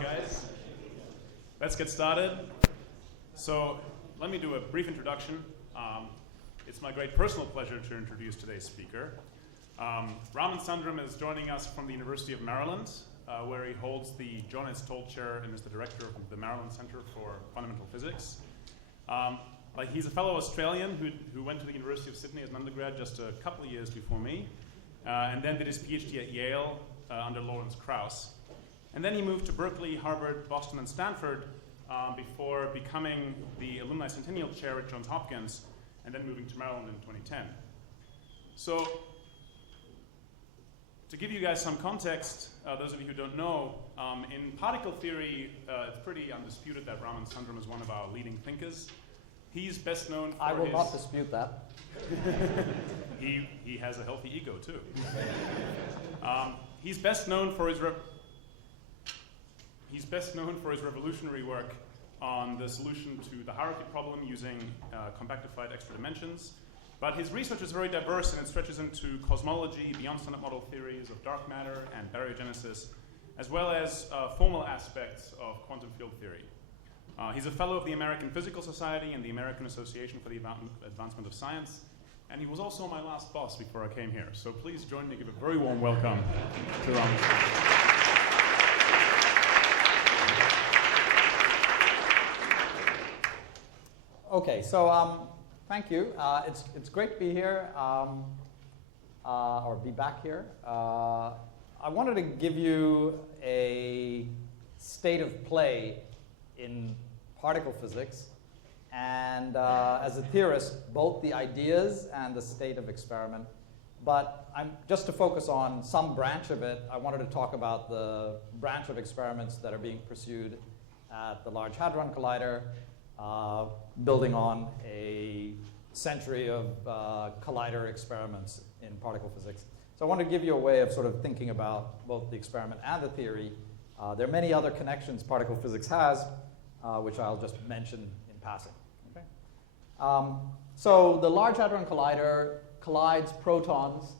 right, guys. Let's get started. So let me do a brief introduction. It's my great personal pleasure to introduce today's speaker. Raman Sundrum is joining us from the University of Maryland, where he holds the John S. Toll Chair and is the director of the Maryland Center for Fundamental Physics. He's a fellow Australian who went to the University of Sydney as an undergrad just a couple of years before me, and then did his PhD at Yale under Lawrence Krauss. And then he moved to Berkeley, Harvard, Boston, and Stanford before becoming the Alumni Centennial Chair at Johns Hopkins, and then moving to Maryland in 2010. So, to give you guys some context, those of you who don't know, in particle theory, it's pretty undisputed that Raman Sundrum is one of our leading thinkers. He's best known for I will not dispute that. He has a healthy ego, too. He's best known for his revolutionary work on the solution to the hierarchy problem using compactified extra dimensions. But his research is very diverse, and it stretches into cosmology, beyond standard model theories of dark matter and baryogenesis, as well as formal aspects of quantum field theory. He's a fellow of the American Physical Society and the American Association for the Advancement of Science, and he was also my last boss before I came here. So please join me to give a very warm welcome to Raman. Okay, so thank you. It's great to be here, or be back here. I wanted to give you a state of play in particle physics, and as a theorist, both the ideas and the state of experiment. But just to focus on some branch of it, I wanted to talk about the branch of experiments that are being pursued at the Large Hadron Collider, building on a century of collider experiments in particle physics. So I want to give you a way of sort of thinking about both the experiment and the theory. There are many other connections particle physics has, which I'll just mention in passing. Okay? So the Large Hadron Collider collides protons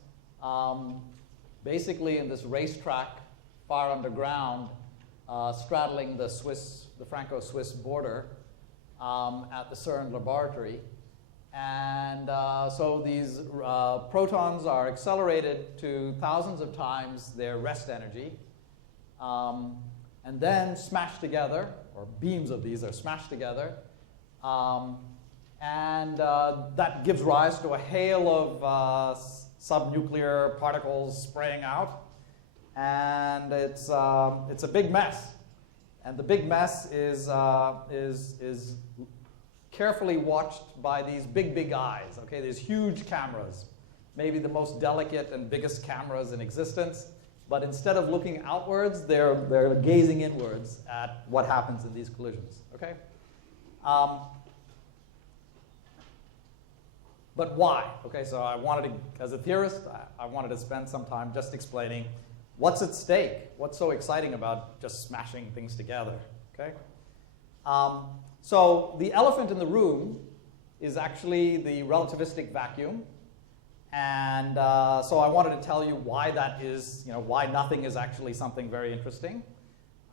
basically in this racetrack far underground, straddling the Franco-Swiss border at the CERN laboratory. And so these protons are accelerated to thousands of times their rest energy, and then smashed together, or beams of these are smashed together, and that gives rise to a hail of subnuclear particles spraying out, and it's a big mess. And the big mess is carefully watched by these big eyes. Okay, these huge cameras, maybe the most delicate and biggest cameras in existence. But instead of looking outwards, they're gazing inwards at what happens in these collisions. Okay. But why? Okay, so I wanted to, as a theorist, I wanted to spend some time just explaining what's at stake, what's so exciting about just smashing things together. Okay. So the elephant in the room is actually the relativistic vacuum. And so I wanted to tell you why that is, why nothing is actually something very interesting.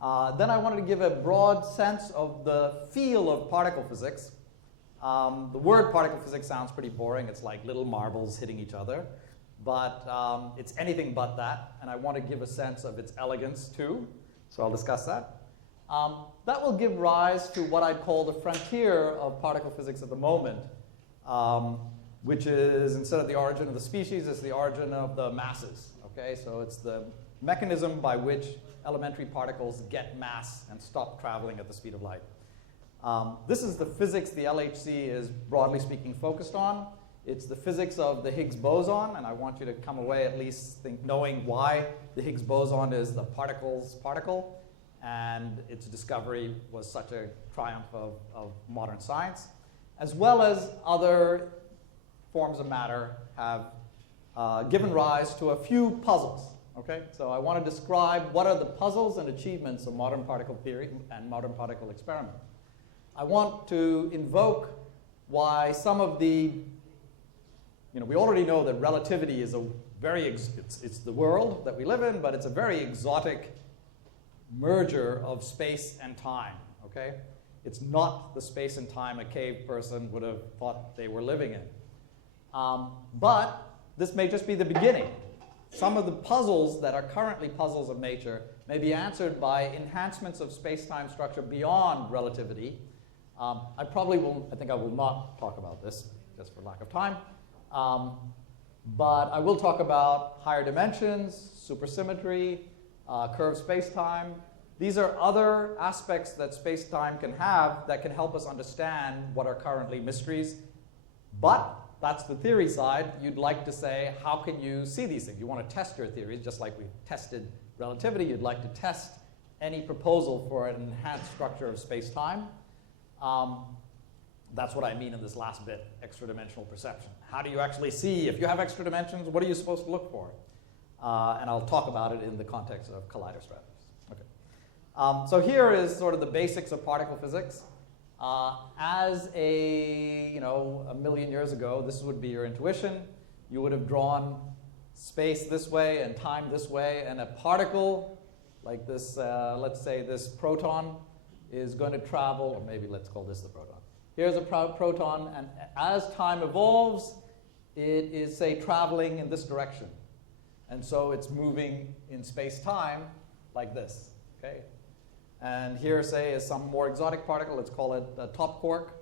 Then I wanted to give a broad sense of the feel of particle physics. The word particle physics sounds pretty boring. It's like little marbles hitting each other. But it's anything but that. And I want to give a sense of its elegance, too. So I'll discuss that. That will give rise to what I'd call the frontier of particle physics at the moment, which is, instead of the origin of the species, it's the origin of the masses. Okay, so it's the mechanism by which elementary particles get mass and stop traveling at the speed of light. This is the physics the LHC is, broadly speaking, focused on. It's the physics of the Higgs boson, and I want you to come away at least knowing why the Higgs boson is the particle's particle, and its discovery was such a triumph of modern science, as well as other forms of matter have given rise to a few puzzles. Okay, so I want to describe what are the puzzles and achievements of modern particle theory and modern particle experiment. I want to invoke why some of the, we already know that relativity is a very, it's the world that we live in, but it's a very exotic merger of space and time, okay? It's not the space and time a cave person would have thought they were living in. But this may just be the beginning. Some of the puzzles that are currently puzzles of nature may be answered by enhancements of space-time structure beyond relativity. I think I will not talk about this just for lack of time. But I will talk about higher dimensions, supersymmetry, curved space-time. These are other aspects that space-time can have that can help us understand what are currently mysteries. But that's the theory side. You'd like to say, how can you see these things? You want to test your theories, just like we've tested relativity. You'd like to test any proposal for an enhanced structure of space-time. That's what I mean in this last bit, extra-dimensional perception. How do you actually see? If you have extra dimensions, what are you supposed to look for? And I'll talk about it in the context of collider strategies. Okay. So here is sort of the basics of particle physics. As a million years ago, this would be your intuition. You would have drawn space this way and time this way, and a particle like this, let's say this proton, is going to travel, or maybe let's call this the proton. Here's a proton, and as time evolves, it is, say, traveling in this direction. And so it's moving in space-time like this, okay? And here, say, is some more exotic particle. Let's call it a top quark.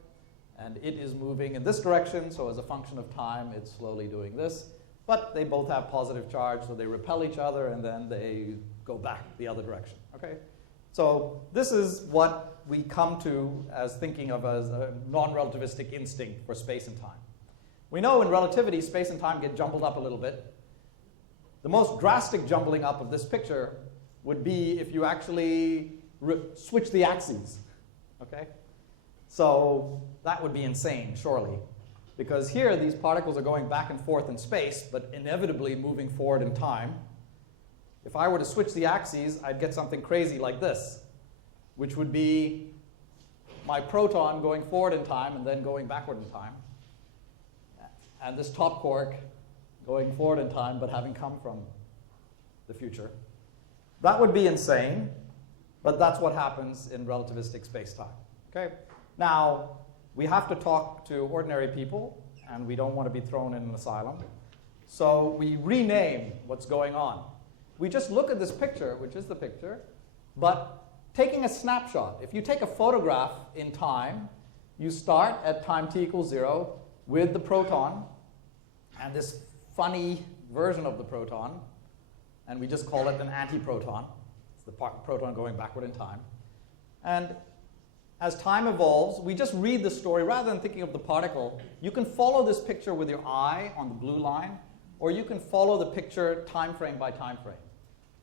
And it is moving in this direction, so as a function of time, it's slowly doing this. But they both have positive charge, so they repel each other, and then they go back the other direction, okay? So this is what we come to as thinking of as a non-relativistic instinct for space and time. We know in relativity, space and time get jumbled up a little bit. The most drastic jumbling up of this picture would be if you actually switch the axes, okay? So that would be insane, surely. Because here, these particles are going back and forth in space, but inevitably moving forward in time. If I were to switch the axes, I'd get something crazy like this, which would be my proton going forward in time and then going backward in time, and this top quark going forward in time but having come from the future. That would be insane, but that's what happens in relativistic space-time. Okay? Now, we have to talk to ordinary people, and we don't want to be thrown in an asylum. So we rename what's going on. We just look at this picture, which is the picture, but taking a snapshot. If you take a photograph in time, you start at time t equals 0 with the proton and this funny version of the proton, and we just call it an antiproton. It's the proton going backward in time. And as time evolves, we just read the story. Rather than thinking of the particle, you can follow this picture with your eye on the blue line, or you can follow the picture time frame by time frame.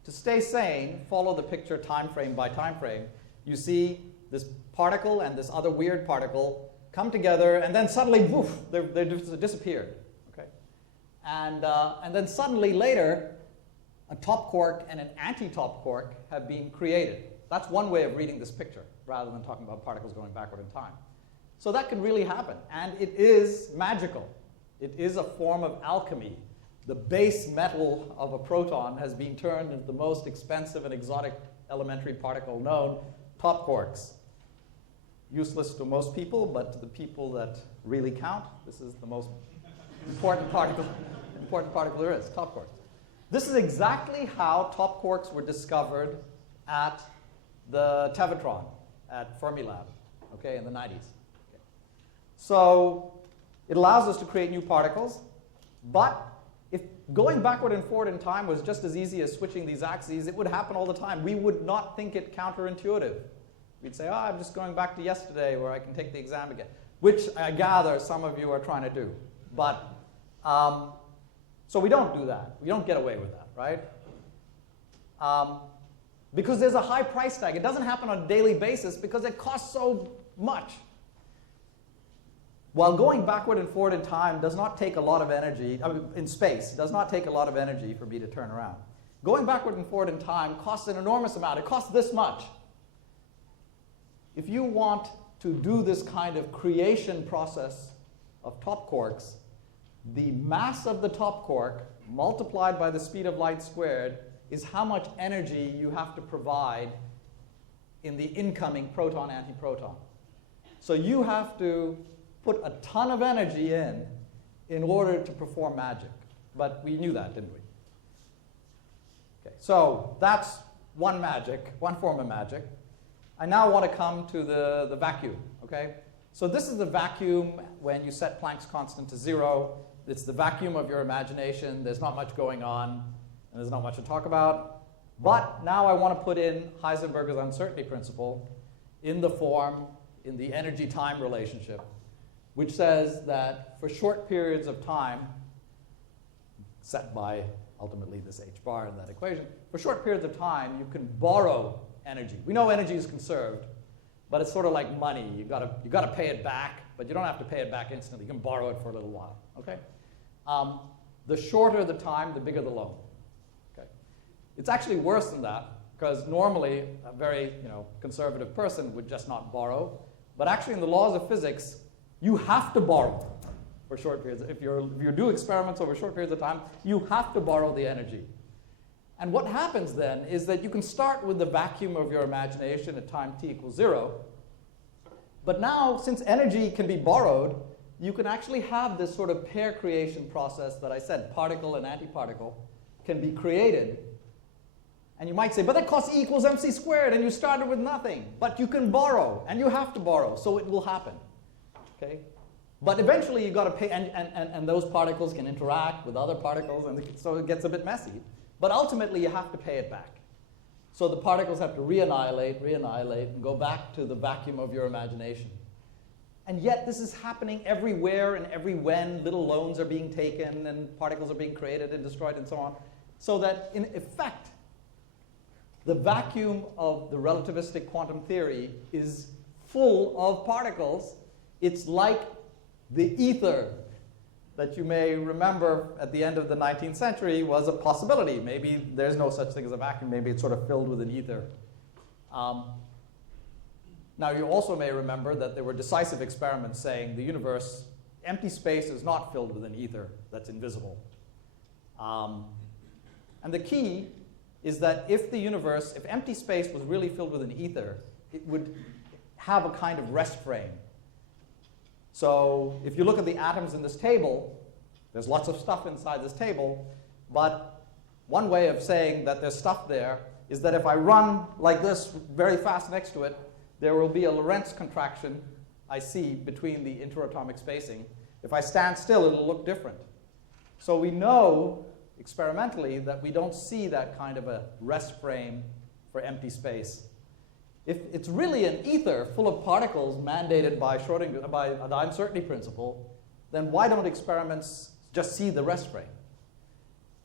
To stay sane, follow the picture time frame by time frame. You see this particle and this other weird particle come together, and then suddenly, woof, they're disappeared. Okay? And then suddenly later, a top quark and an anti-top quark have been created. That's one way of reading this picture, rather than talking about particles going backward in time. So that can really happen, and it is magical. It is a form of alchemy. The base metal of a proton has been turned into the most expensive and exotic elementary particle known, top quarks. Useless to most people, but to the people that really count, this is the most important particle there is, top quarks. This is exactly how top quarks were discovered at the Tevatron at Fermilab, okay, in the 90s. Okay. So it allows us to create new particles, but if going backward and forward in time was just as easy as switching these axes, it would happen all the time. We would not think it counterintuitive. We'd say, I'm just going back to yesterday where I can take the exam again, which I gather some of you are trying to do. But, so we don't do that. We don't get away with that, right? Because there's a high price tag. It doesn't happen on a daily basis because it costs so much. While going backward and forward in time does not take a lot of energy, in space, does not take a lot of energy for me to turn around. Going backward and forward in time costs an enormous amount. It costs this much. If you want to do this kind of creation process of top quarks, the mass of the top quark multiplied by the speed of light squared is how much energy you have to provide in the incoming proton-antiproton. So you have to put a ton of energy in order to perform magic. But we knew that, didn't we? Okay, so that's one form of magic. I now want to come to the vacuum, okay? So this is the vacuum when you set Planck's constant to 0. It's the vacuum of your imagination. There's not much going on, and there's not much to talk about. But now I want to put in Heisenberg's uncertainty principle in the energy-time relationship, which says that for short periods of time, set by ultimately this h bar in that equation, for short periods of time, you can borrow energy. We know energy is conserved, but it's sort of like money. You've got to pay it back, but you don't have to pay it back instantly. You can borrow it for a little while. Okay? The shorter the time, the bigger the loan. Okay? It's actually worse than that, because normally a very conservative person would just not borrow. But actually in the laws of physics, you have to borrow for short periods. If you do experiments over short periods of time, you have to borrow the energy. And what happens then is that you can start with the vacuum of your imagination at time t equals 0. But now, since energy can be borrowed, you can actually have this sort of pair creation process that I said, particle and antiparticle, can be created. And you might say, but that costs E equals mc squared, and you started with nothing. But you can borrow, and you have to borrow, so it will happen. Okay? But eventually you've got to pay, and those particles can interact with other particles, and so it gets a bit messy. But ultimately you have to pay it back. So the particles have to reannihilate, and go back to the vacuum of your imagination. And yet this is happening everywhere and every when little loans are being taken and particles are being created and destroyed and so on. So that in effect, the vacuum of the relativistic quantum theory is full of particles. It's like the ether that you may remember at the end of the 19th century was a possibility. Maybe there's no such thing as a vacuum. Maybe it's sort of filled with an ether. Now, you also may remember that there were decisive experiments saying the universe, empty space is not filled with an ether that's invisible. And the key is that if empty space was really filled with an ether, it would have a kind of rest frame. So if you look at the atoms in this table, there's lots of stuff inside this table, but one way of saying that there's stuff there is that if I run like this very fast next to it, there will be a Lorentz contraction I see between the interatomic spacing. If I stand still, it'll look different. So we know experimentally that we don't see that kind of a rest frame for empty space. If it's really an ether full of particles mandated by the uncertainty principle, then why don't experiments just see the rest frame?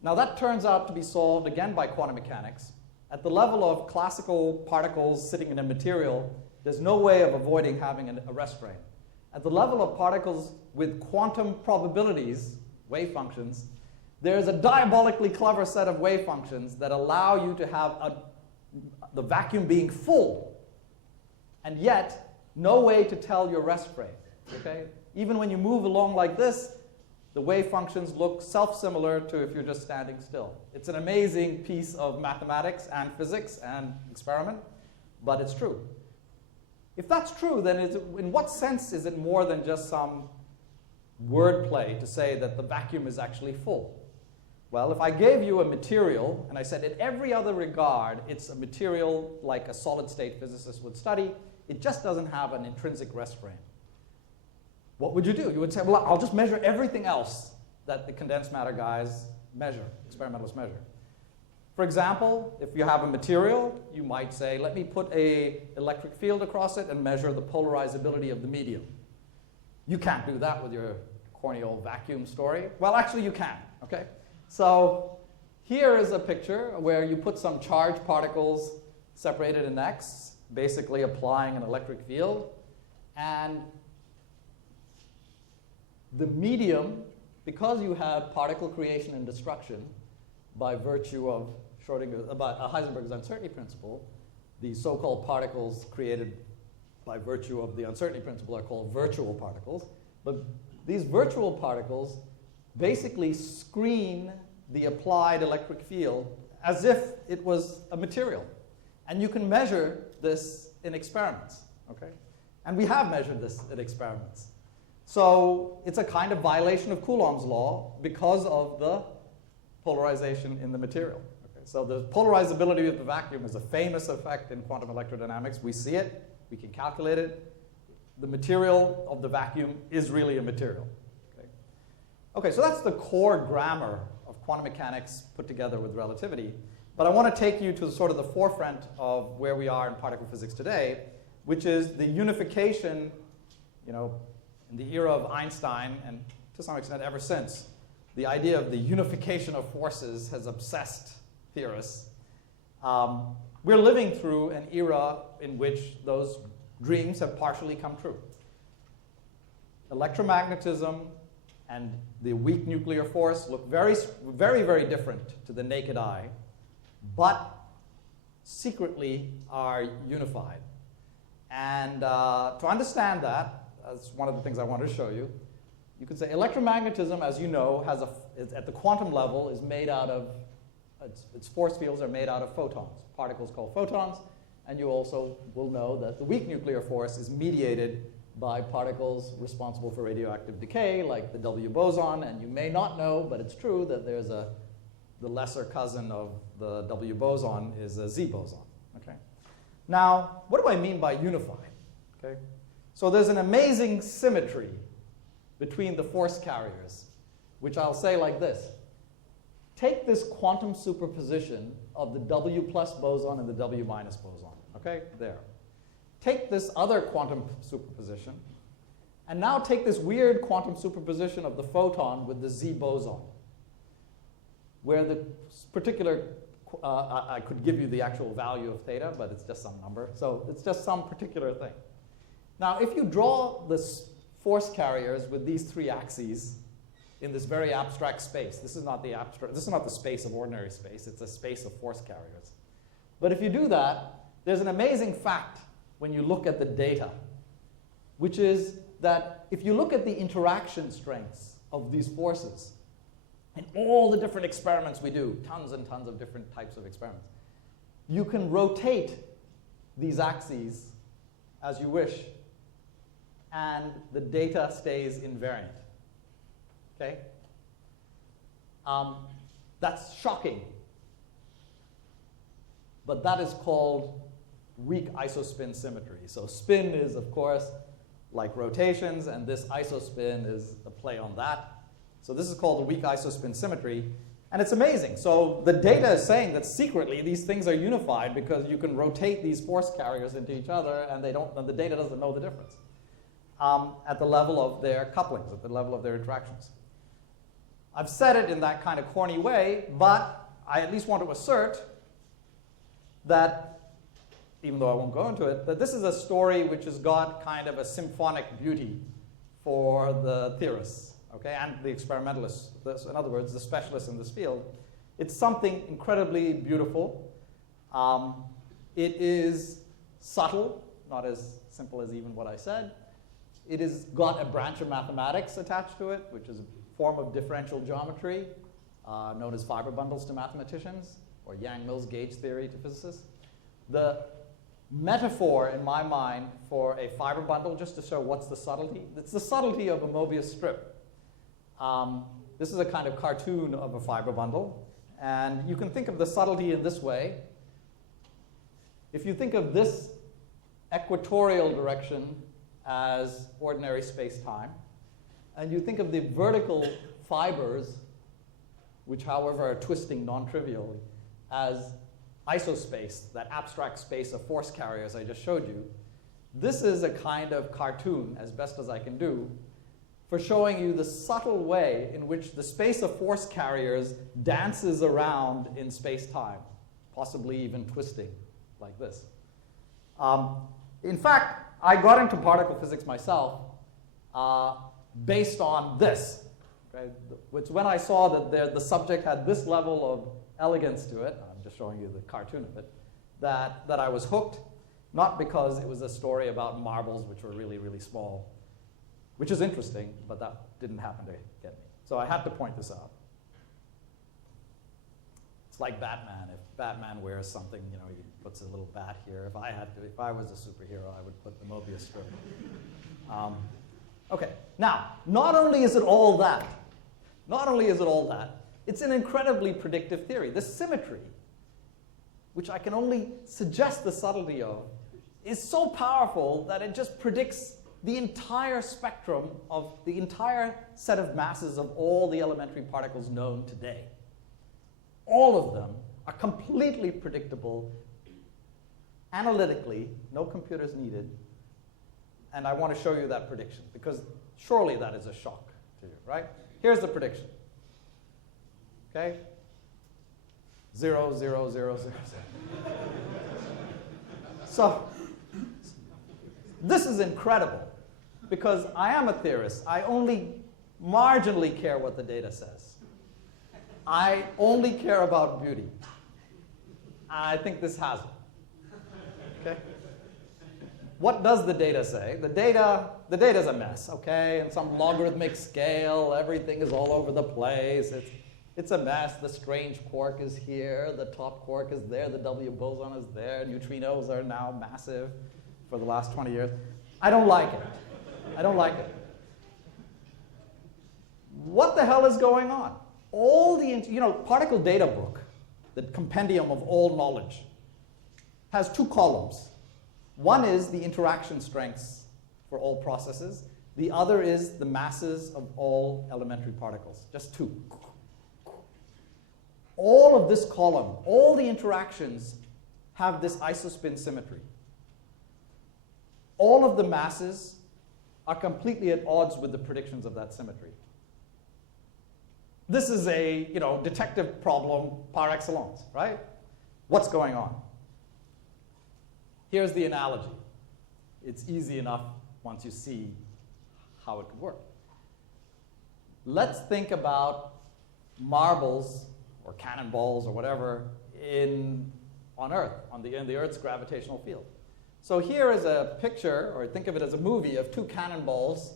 Now that turns out to be solved again by quantum mechanics. At the level of classical particles sitting in a material, there's no way of avoiding having a rest frame. At the level of particles with quantum probabilities, wave functions, there's a diabolically clever set of wave functions that allow you to have the vacuum being full, and yet no way to tell your rest frame. Okay? Even when you move along like this, the wave functions look self-similar to if you're just standing still. It's an amazing piece of mathematics and physics and experiment, but it's true. If that's true, then in what sense is it more than just some wordplay to say that the vacuum is actually full? Well, if I gave you a material, and I said in every other regard, it's a material like a solid-state physicist would study, it just doesn't have an intrinsic rest frame. What would you do? You would say, well, I'll just measure everything else that the condensed matter guys measure, experimentalists measure. For example, if you have a material, you might say, let me put an electric field across it and measure the polarizability of the medium. You can't do that with your corny old vacuum story. Well, actually, you can. Okay? So here is a picture where you put some charged particles separated in X, basically applying an electric field. And the medium, because you have particle creation and destruction by virtue of Heisenberg's uncertainty principle, the so-called particles created by virtue of the uncertainty principle are called virtual particles. But these virtual particles basically screen the applied electric field as if it was a material. And you can measure this in experiments, okay? And we have measured this in experiments. So it's a kind of violation of Coulomb's law because of the polarization in the material. Okay? So the polarizability of the vacuum is a famous effect in quantum electrodynamics. We see it, we can calculate it. The material of the vacuum is really a material. Okay, so that's the core grammar of quantum mechanics put together with relativity. But I want to take you to sort of the forefront of where we are in particle physics today, which is the unification, in the era of Einstein, and to some extent ever since, the idea of the unification of forces has obsessed theorists. We're living through an era in which those dreams have partially come true. Electromagnetism and the weak nuclear force look very, very, very different to the naked eye, but secretly are unified. And to understand that, that's one of the things I wanted to show you. You could say electromagnetism, as you know, is at the quantum level is made out of, its force fields are made out of photons, particles called photons. And you also will know that the weak nuclear force is mediated by particles responsible for radioactive decay, like the W boson. And you may not know, but it's true that there's the lesser cousin of the W boson is a Z boson. Okay? Now, what do I mean by unified? Okay? So there's an amazing symmetry between the force carriers, which I'll say like this. Take this quantum superposition of the W plus boson and the W minus boson. Okay, there. Take this other quantum superposition, and now take this weird quantum superposition of the photon with the Z boson, where the particular, I could give you the actual value of theta, but it's just some number. So it's just some particular thing. Now, if you draw the force carriers with these three axes in this very abstract space, this is not the space of ordinary space, it's a space of force carriers. But if you do that, there's an amazing fact when you look at the data, which is that if you look at the interaction strengths of these forces in all the different experiments we do, tons and tons of different types of experiments, you can rotate these axes as you wish, and the data stays invariant. Okay? That's shocking. But that is called weak isospin symmetry. So spin is, of course, like rotations, and this isospin is a play on that. So this is called the weak isospin symmetry. And it's amazing. So the data is saying that secretly these things are unified because you can rotate these force carriers into each other, and the data doesn't know the difference at the level of their couplings, at the level of their interactions. I've said it in that kind of corny way, but I at least want to assert that, even though I won't go into it, that this is a story which has got kind of a symphonic beauty for the theorists, okay, and the experimentalists. In other words, the specialists in this field. It's something incredibly beautiful. It is subtle, not as simple as even what I said. It has got a branch of mathematics attached to it, which is a form of differential geometry known as fiber bundles to mathematicians, or Yang-Mills gauge theory to physicists. The metaphor, in my mind, for a fiber bundle, just to show what's the subtlety, it's the subtlety of a Mobius strip. This is a kind of cartoon of a fiber bundle. And you can think of the subtlety in this way. If you think of this equatorial direction as ordinary space-time, and you think of the vertical fibers, which, however, are twisting non-trivially, as isospace, that abstract space of force carriers I just showed you, this is a kind of cartoon, as best as I can do, for showing you the subtle way in which the space of force carriers dances around in space-time, possibly even twisting like this. In fact, I got into particle physics myself based on this. Okay? Which when I saw that the subject had this level of elegance to it, I'm just showing you the cartoon of it, that I was hooked, not because it was a story about marbles which were really, really small, which is interesting, but that didn't happen to get me. So I had to point this out. It's like Batman. If Batman wears something, he puts a little bat here. If I was a superhero, I would put the Mobius strip. Okay, now, not only is it all that, it's an incredibly predictive theory. The symmetry, which I can only suggest the subtlety of, is so powerful that it just predicts the entire spectrum of the entire set of masses of all the elementary particles known today. All of them are completely predictable analytically, no computers needed, and I want to show you that prediction because surely that is a shock to you, right? Here's the prediction. Okay? 0, 0, 0, 0, 0. So, this is incredible because I am a theorist. I only marginally care what the data says. I only care about beauty. I think this has it. Okay? What does the data say? The data is a mess, okay? In some logarithmic scale, everything is all over the place. It's a mess. The strange quark is here. The top quark is there. The W boson is there. Neutrinos are now massive for the last 20 years. I don't like it. I don't like it. What the hell is going on? All the, particle data book, the compendium of all knowledge, has 2 columns. One is the interaction strengths for all processes. The other is the masses of all elementary particles, just 2. All of this column, all the interactions have this isospin symmetry. All of the masses are completely at odds with the predictions of that symmetry. This is a detective problem par excellence, right? What's going on? Here's the analogy. It's easy enough once you see how it could work. Let's think about marbles or cannonballs or whatever on Earth, in the Earth's gravitational field. So here is a picture, or think of it as a movie, of 2 cannonballs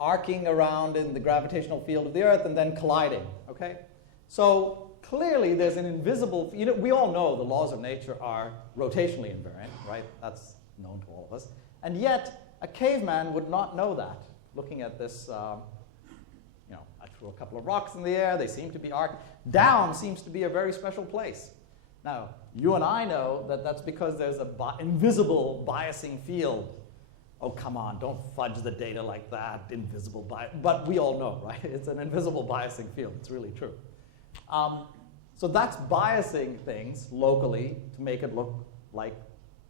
arcing around in the gravitational field of the Earth and then colliding, okay? So clearly there's an invisible, we all know the laws of nature are rotationally invariant, right? That's known to all of us. And yet, a caveman would not know that, looking at this, I threw a couple of rocks in the air, they seem to be arcing. Down seems to be a very special place. Now, you and I know that that's because there's an invisible biasing field. Oh, come on, don't fudge the data like that, invisible bias. But we all know, right? It's an invisible biasing field. It's really true. So that's biasing things locally to make it look like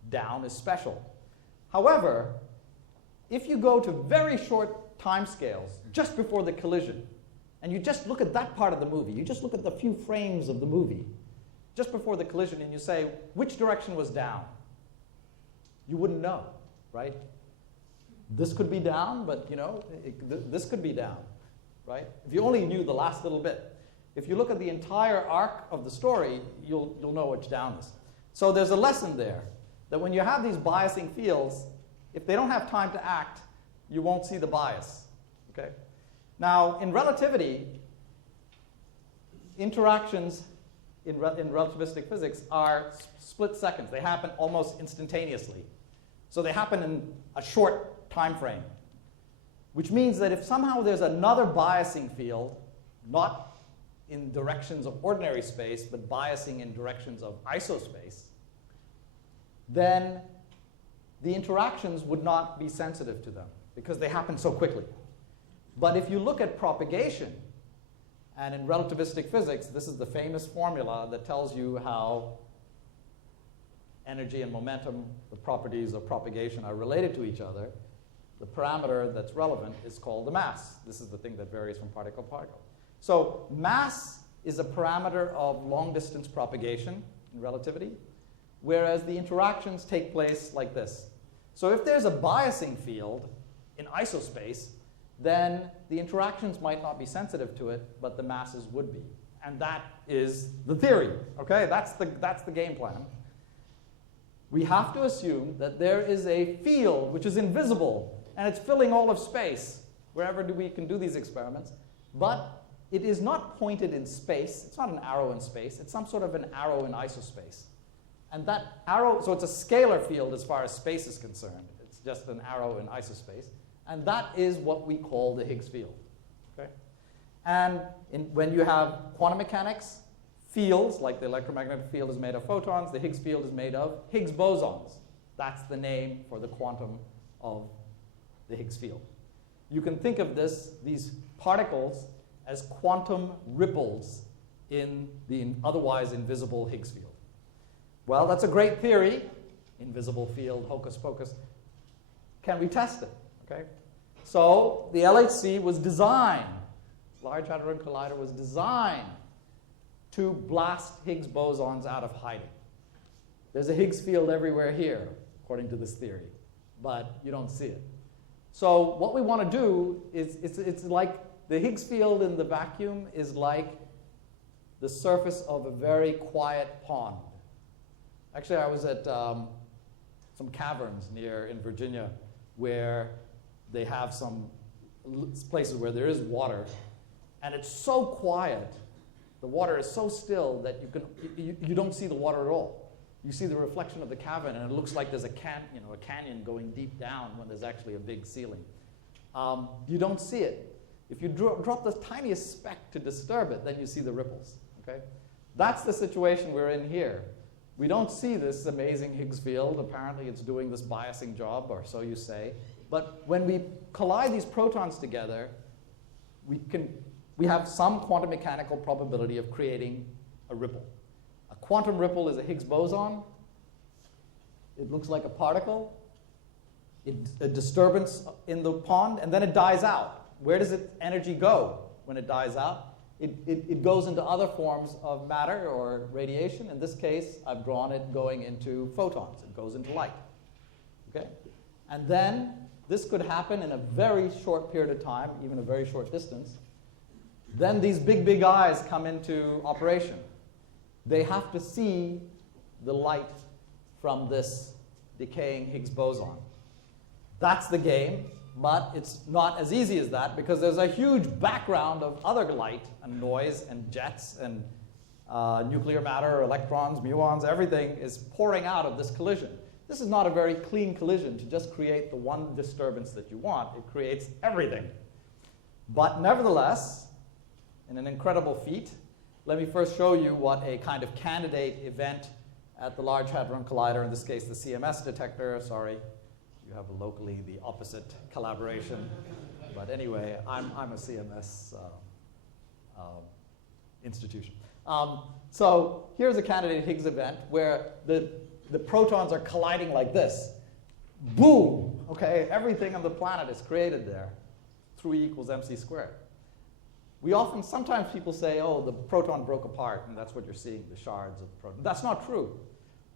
down is special. However, if you go to very short time scales, just before the collision, and you just look at that part of the movie, you just look at the few frames of the movie, just before the collision, and you say, which direction was down? You wouldn't know, right? This could be down, but this could be down, right? If you only knew the last little bit. If you look at the entire arc of the story, you'll know which down is. So there's a lesson there, that when you have these biasing fields, if they don't have time to act, you won't see the bias, okay? Now, in relativity, interactions in relativistic physics are split seconds. They happen almost instantaneously. So they happen in a short time frame, which means that if somehow there's another biasing field, not in directions of ordinary space, but biasing in directions of isospace, then the interactions would not be sensitive to them because they happen so quickly. But if you look at propagation, and in relativistic physics, this is the famous formula that tells you how energy and momentum, the properties of propagation, are related to each other. The parameter that's relevant is called the mass. This is the thing that varies from particle to particle. So mass is a parameter of long-distance propagation in relativity, whereas the interactions take place like this. So if there's a biasing field in isospace, then the interactions might not be sensitive to it, but the masses would be. And that is the theory, okay? That's the game plan. We have to assume that there is a field which is invisible, and it's filling all of space, wherever we can do these experiments, but it is not pointed in space. It's not an arrow in space. It's some sort of an arrow in isospace. And that arrow, so it's a scalar field as far as space is concerned. It's just an arrow in isospace. And that is what we call the Higgs field. Okay? And when you have quantum mechanics, fields, like the electromagnetic field is made of photons, the Higgs field is made of Higgs bosons. That's the name for the quantum of the Higgs field. You can think of these particles as quantum ripples in the otherwise invisible Higgs field. Well, that's a great theory. Invisible field, hocus pocus. Can we test it? Okay. So the LHC was designed, Large Hadron Collider was designed to blast Higgs bosons out of hiding. There's a Higgs field everywhere here, according to this theory, but you don't see it. So what we want to do is, it's like the Higgs field in the vacuum is like the surface of a very quiet pond. Actually, I was at some caverns in Virginia where they have some places where there is water, and it's so quiet, the water is so still that you don't see the water at all. You see the reflection of the cavern, and it looks like there's a canyon going deep down when there's actually a big ceiling. You don't see it. If you drop the tiniest speck to disturb it, then you see the ripples. Okay? That's the situation we're in here. We don't see this amazing Higgs field. Apparently it's doing this biasing job, or so you say. But when we collide these protons together, we have some quantum mechanical probability of creating a ripple. A quantum ripple is a Higgs boson. It looks like a particle. A disturbance in the pond, and then it dies out. Where does its energy go when it dies out? It goes into other forms of matter or radiation. In this case, I've drawn it going into photons. It goes into light. Okay? And then this could happen in a very short period of time, even a very short distance. Then these big, big eyes come into operation. They have to see the light from this decaying Higgs boson. That's the game, but it's not as easy as that because there's a huge background of other light and noise and jets and nuclear matter, electrons, muons, everything is pouring out of this collision. This is not a very clean collision to just create the one disturbance that you want. It creates everything. But nevertheless, in an incredible feat, let me first show you what a kind of candidate event at the Large Hadron Collider, in this case the CMS detector, sorry, you have locally the opposite collaboration. But anyway, I'm a CMS institution. So here's a candidate Higgs event where the protons are colliding like this. Boom! Okay, everything on the planet is created there through E equals mc squared. Sometimes people say, oh, the proton broke apart, and that's what you're seeing, the shards of the proton. That's not true.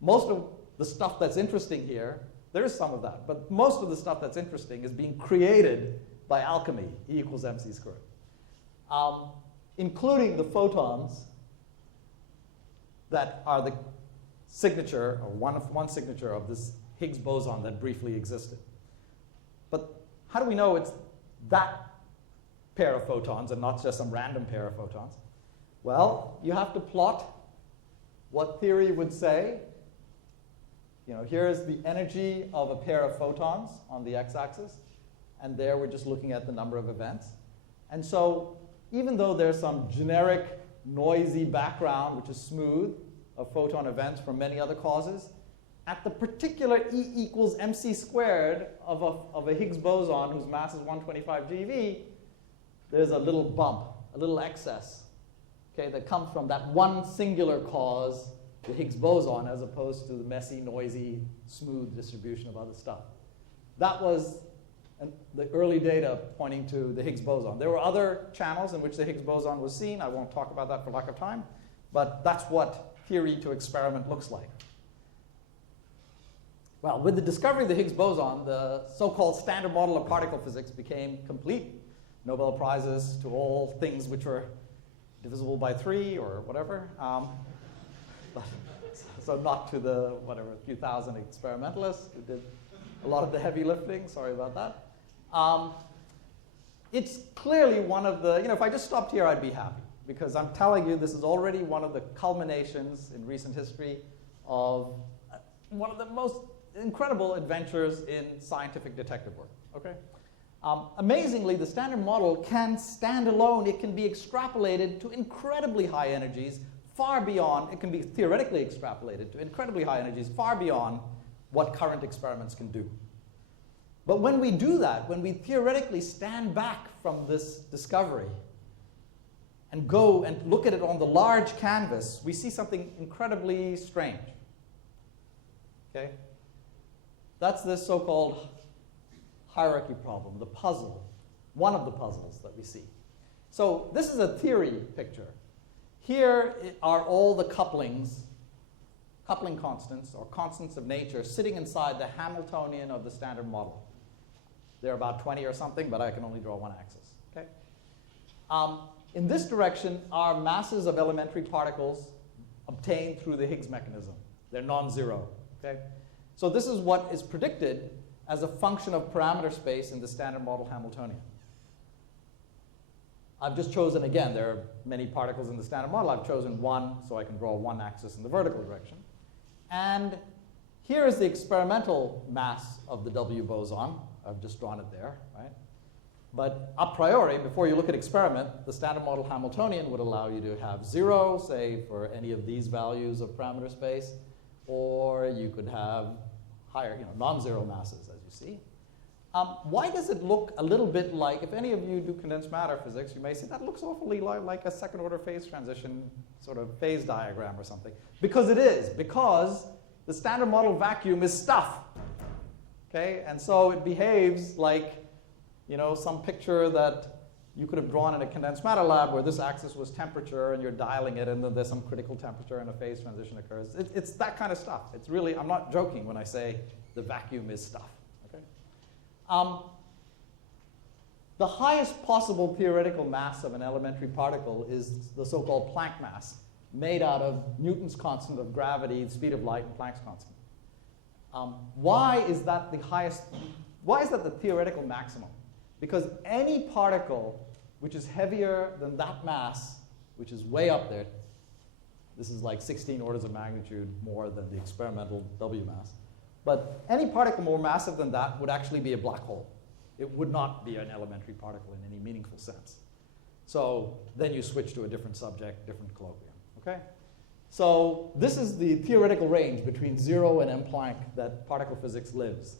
Most of the stuff that's interesting here, there is some of that, but most of the stuff that's interesting is being created by alchemy, E equals mc squared, including the photons that are the signature, or one signature of this Higgs boson that briefly existed. But how do we know it's that pair of photons and not just some random pair of photons? Well, you have to plot what theory would say. Here's the energy of a pair of photons on the x-axis, and there we're just looking at the number of events. And so even though there's some generic noisy background, which is smooth, of photon events from many other causes, at the particular E equals mc squared of a Higgs boson whose mass is 125 GeV, there's a little bump, a little excess, okay, that comes from that one singular cause, the Higgs boson, as opposed to the messy, noisy, smooth distribution of other stuff. That was the early data pointing to the Higgs boson. There were other channels in which the Higgs boson was seen. I won't talk about that for lack of time, but that's what theory to experiment looks like. Well, with the discovery of the Higgs boson, the so-called standard model of particle physics became complete. Nobel Prizes to all things which were divisible by 3 or whatever. So not to the, few thousand experimentalists who did a lot of the heavy lifting. Sorry about that. it's clearly one of the, if I just stopped here, I'd be happy. Because I'm telling you, this is already one of the culminations in recent history of one of the most incredible adventures in scientific detective work. Okay? Amazingly, the Standard Model can stand alone. It can be extrapolated to incredibly high energies, far beyond, it can be theoretically extrapolated to incredibly high energies, far beyond what current experiments can do. But when we do that, when we theoretically stand back from this discovery and go and look at it on the large canvas, we see something incredibly strange. Okay? That's this so-called hierarchy problem, the puzzle, one of the puzzles that we see. So this is a theory picture. Here are all the coupling constants, or constants of nature, sitting inside the Hamiltonian of the Standard Model. They're about 20 or something, but I can only draw one axis. Okay? In this direction are masses of elementary particles obtained through the Higgs mechanism. They're non-zero. Okay? So this is what is predicted as a function of parameter space in the Standard Model Hamiltonian. I've just chosen, again, there are many particles in the Standard Model. I've chosen one, so I can draw one axis in the vertical direction. And here is the experimental mass of the W boson. I've just drawn it there, right? But a priori, before you look at experiment, the Standard Model Hamiltonian would allow you to have 0, say, for any of these values of parameter space, or you could have higher, non-zero masses, as you see. Why does it look a little bit like, if any of you do condensed matter physics, you may say that looks awfully like a second-order phase transition sort of phase diagram or something. Because it is, because the Standard Model vacuum is stuff. Okay? And so it behaves like, some picture that you could have drawn in a condensed matter lab where this axis was temperature and you're dialing it and then there's some critical temperature and a phase transition occurs. It's that kind of stuff. It's really, I'm not joking when I say the vacuum is stuff. Okay? The highest possible theoretical mass of an elementary particle is the so-called Planck mass, made out of Newton's constant of gravity, the speed of light, and Planck's constant. Why is that the highest? Why is that the theoretical maximum? Because any particle which is heavier than that mass, which is way up there, this is like 16 orders of magnitude more than the experimental W mass, but any particle more massive than that would actually be a black hole. It would not be an elementary particle in any meaningful sense. So then you switch to a different subject, different colloquium. Okay? So this is the theoretical range between 0 and M Planck that particle physics lives,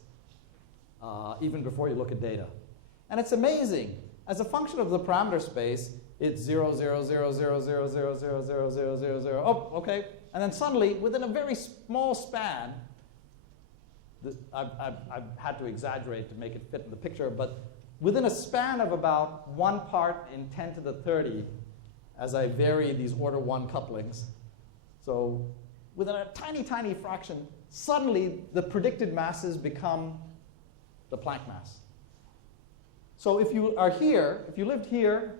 even before you look at data. And it's amazing. As a function of the parameter space, it's 0, 0, 0, 0, 0, 0, 0, 0, 0, 0, 0. Oh, okay. And then suddenly, within a very small span, I've had to exaggerate to make it fit in the picture, but within a span of about 1 part in 10 to the 30, as I vary these order 1 couplings, so within a tiny, tiny fraction, suddenly the predicted masses become the Planck mass. So if you are here, if you lived here,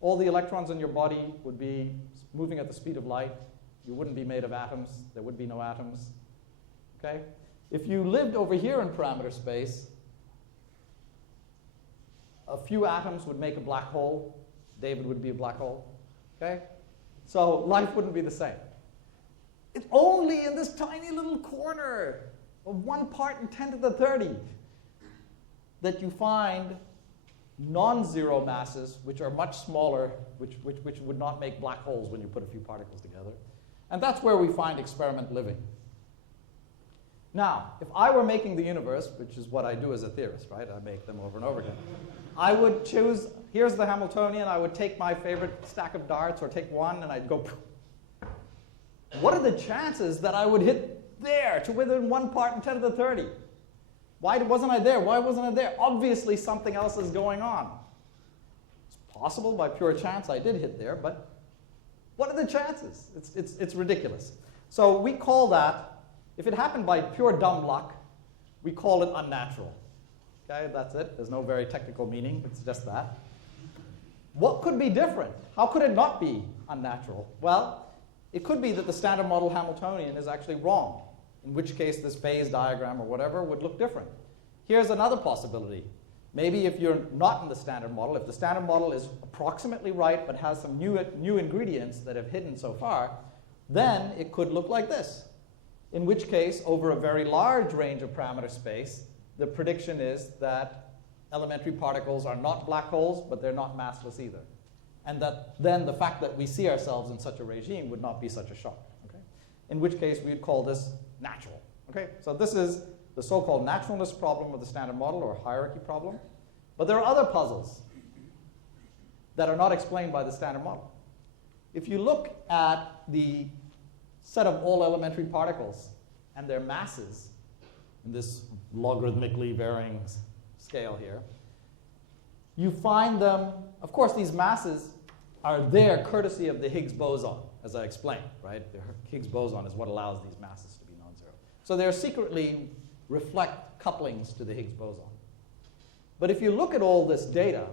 all the electrons in your body would be moving at the speed of light. You wouldn't be made of atoms. There would be no atoms. Okay? If you lived over here in parameter space, a few atoms would make a black hole. David would be a black hole. Okay? So life wouldn't be the same. It's only in this tiny little corner of 1 part in 10 to the 30 that you find non-zero masses, which are much smaller, which would not make black holes when you put a few particles together. And that's where we find experiment living. Now, if I were making the universe, which is what I do as a theorist, right? I make them over and over again. I would choose, here's the Hamiltonian. I would take my favorite stack of darts, or take one, and I'd go. What are the chances that I would hit there to within 1 part in 10 to the 30? Why wasn't I there? Why wasn't I there? Obviously, something else is going on. It's possible by pure chance I did hit there, but what are the chances? It's ridiculous. So we call that, if it happened by pure dumb luck, we call it unnatural. Okay, that's it. There's no very technical meaning. It's just that. What could be different? How could it not be unnatural? Well, it could be that the Standard Model Hamiltonian is actually wrong, in which case this phase diagram or whatever would look different. Here's another possibility. Maybe if you're not in the standard model, if the standard model is approximately right but has some new ingredients that have hidden so far, then it could look like this. In which case, over a very large range of parameter space, the prediction is that elementary particles are not black holes, but they're not massless either. And that then the fact that we see ourselves in such a regime would not be such a shock. Okay? In which case, we'd call this natural. Okay? So this is the so-called naturalness problem of the standard model, or hierarchy problem. But there are other puzzles that are not explained by the standard model. If you look at the set of all elementary particles and their masses in this logarithmically varying scale here, you find them, of course, these masses are there courtesy of the Higgs boson, as I explained, right? The Higgs boson is what allows these masses to be non-zero. So they secretly reflect couplings to the Higgs boson. But if you look at all this data,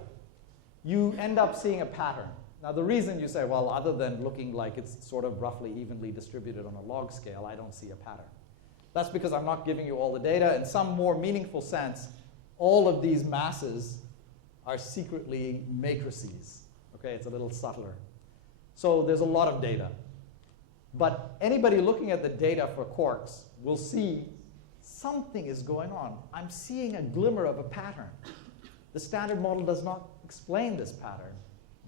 you end up seeing a pattern. Now, the reason you say, well, other than looking like it's sort of roughly evenly distributed on a log scale, I don't see a pattern. That's because I'm not giving you all the data. In some more meaningful sense, all of these masses are secretly matrices. Okay, it's a little subtler. So there's a lot of data. But anybody looking at the data for quarks will see something is going on. I'm seeing a glimmer of a pattern. The standard model does not explain this pattern,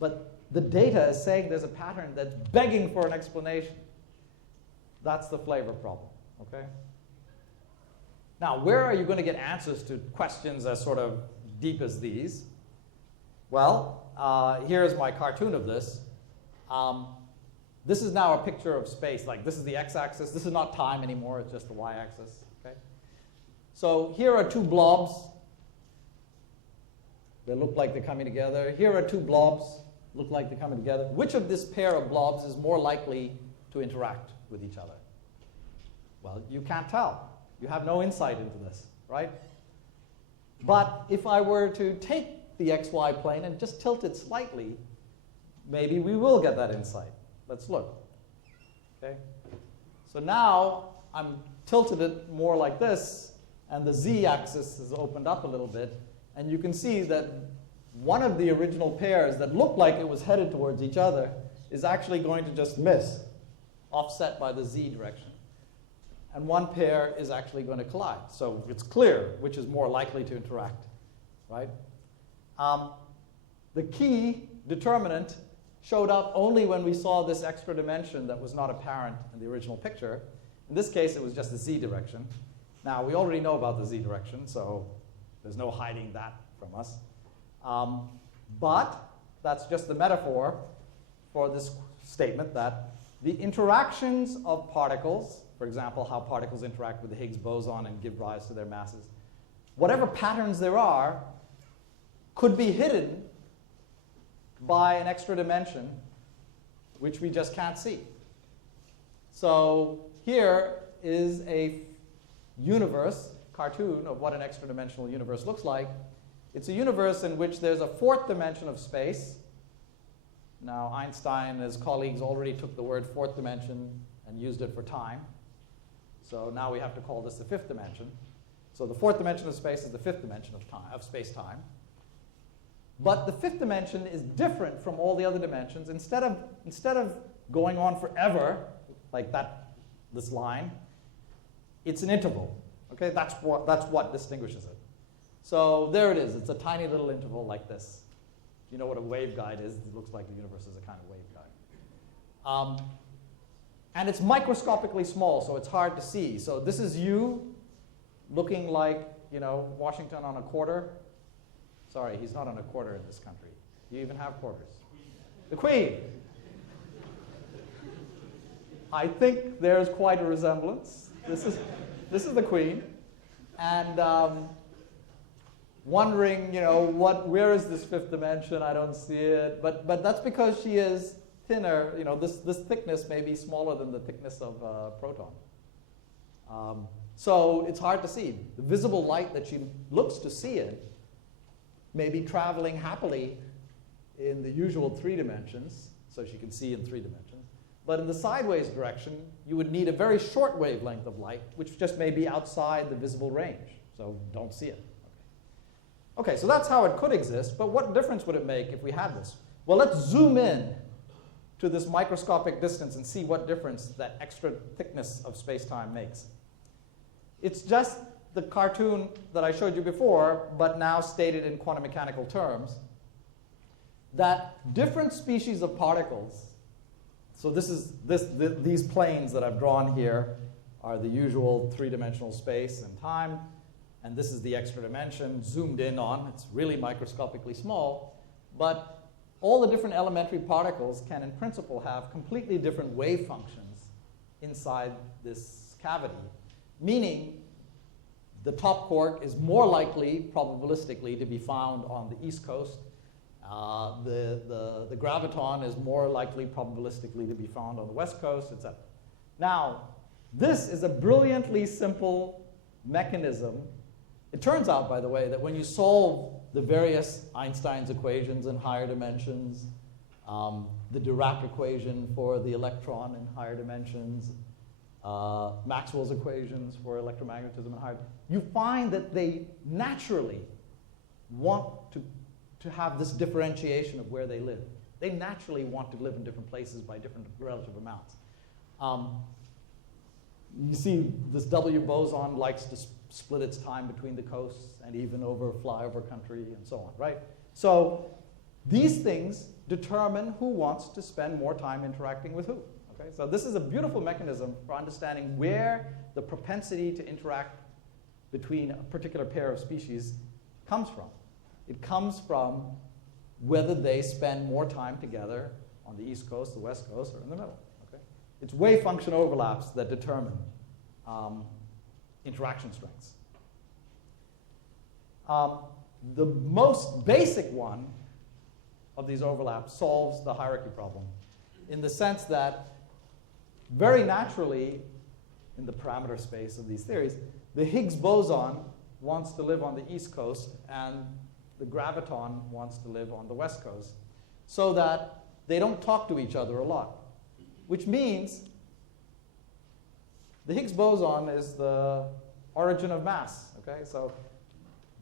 but the data is saying there's a pattern that's begging for an explanation. That's the flavor problem, okay? Now, where are you going to get answers to questions as sort of deep as these? Well, here's my cartoon of this. This is now a picture of space. Like, this is the x-axis. This is not time anymore. It's just the y-axis, okay? So here are two blobs. They look like they're coming together. Here are two blobs. Look like they're coming together. Which of this pair of blobs is more likely to interact with each other? Well, you can't tell. You have no insight into this, right? But if I were to take the xy plane and just tilt it slightly, maybe we will get that insight. Let's look. Okay? So now I'm tilted it more like this, and the z-axis is opened up a little bit, and you can see that one of the original pairs that looked like it was headed towards each other is actually going to just miss, offset by the z direction. And one pair is actually going to collide. So it's clear which is more likely to interact, right? The key determinant showed up only when we saw this extra dimension that was not apparent in the original picture. In this case, it was just the z direction. Now, we already know about the z direction, so there's no hiding that from us. But that's just the metaphor for this statement that the interactions of particles, for example, how particles interact with the Higgs boson and give rise to their masses, whatever patterns there are, could be hidden by an extra dimension, which we just can't see. So here is a universe, cartoon of what an extra dimensional universe looks like. It's a universe in which there's a fourth dimension of space. Now, Einstein and his colleagues already took the word fourth dimension and used it for time. So now we have to call this the fifth dimension. So the fourth dimension of space is the fifth dimension of time, of space-time. But the fifth dimension is different from all the other dimensions. Instead of going on forever, like this line, it's an interval. Okay, that's what distinguishes it. So there it is. It's a tiny little interval like this. You know what a waveguide is? It looks like the universe is a kind of waveguide. And it's microscopically small, so it's hard to see. So this is you looking like, you know, Washington on a quarter. Sorry, he's not on a quarter in this country. Do you even have quarters? The Queen. I think there's quite a resemblance. This is the Queen. And wondering, you know, where is this fifth dimension? I don't see it. But that's because she is thinner. You know, this thickness may be smaller than the thickness of a proton. So it's hard to see. The visible light that she looks to see it may be traveling happily in the usual 3 dimensions, so she can see in 3 dimensions. But in the sideways direction, you would need a very short wavelength of light, which just may be outside the visible range, so don't see it. Okay, so that's how it could exist, but what difference would it make if we had this? Well, let's zoom in to this microscopic distance and see what difference that extra thickness of space-time makes. It's just the cartoon that I showed you before, but now stated in quantum mechanical terms, that different species of particles, so these planes that I've drawn here are the usual three-dimensional space and time, and this is the extra dimension zoomed in on. It's really microscopically small, but all the different elementary particles can in principle have completely different wave functions inside this cavity, meaning the top quark is more likely probabilistically to be found on the east coast. The graviton is more likely probabilistically to be found on the west coast, etc. Now, this is a brilliantly simple mechanism. It turns out, by the way, that when you solve the various Einstein's equations in higher dimensions, the Dirac equation for the electron in higher dimensions, Maxwell's equations for electromagnetism in higher, you find that they naturally want to have this differentiation of where they live. They naturally want to live in different places by different relative amounts. You see this W boson likes to split its time between the coasts and even over flyover country and so on, right? So these things determine who wants to spend more time interacting with who. Okay? So this is a beautiful mechanism for understanding where the propensity to interact between a particular pair of species comes from. It comes from whether they spend more time together on the east coast, the west coast, or in the middle. Okay? It's wave function overlaps that determine interaction strengths. The most basic one of these overlaps solves the hierarchy problem in the sense that very naturally, in the parameter space of these theories, the Higgs boson wants to live on the east coast and the graviton wants to live on the west coast, so that they don't talk to each other a lot, which means the Higgs boson is the origin of mass. Okay? So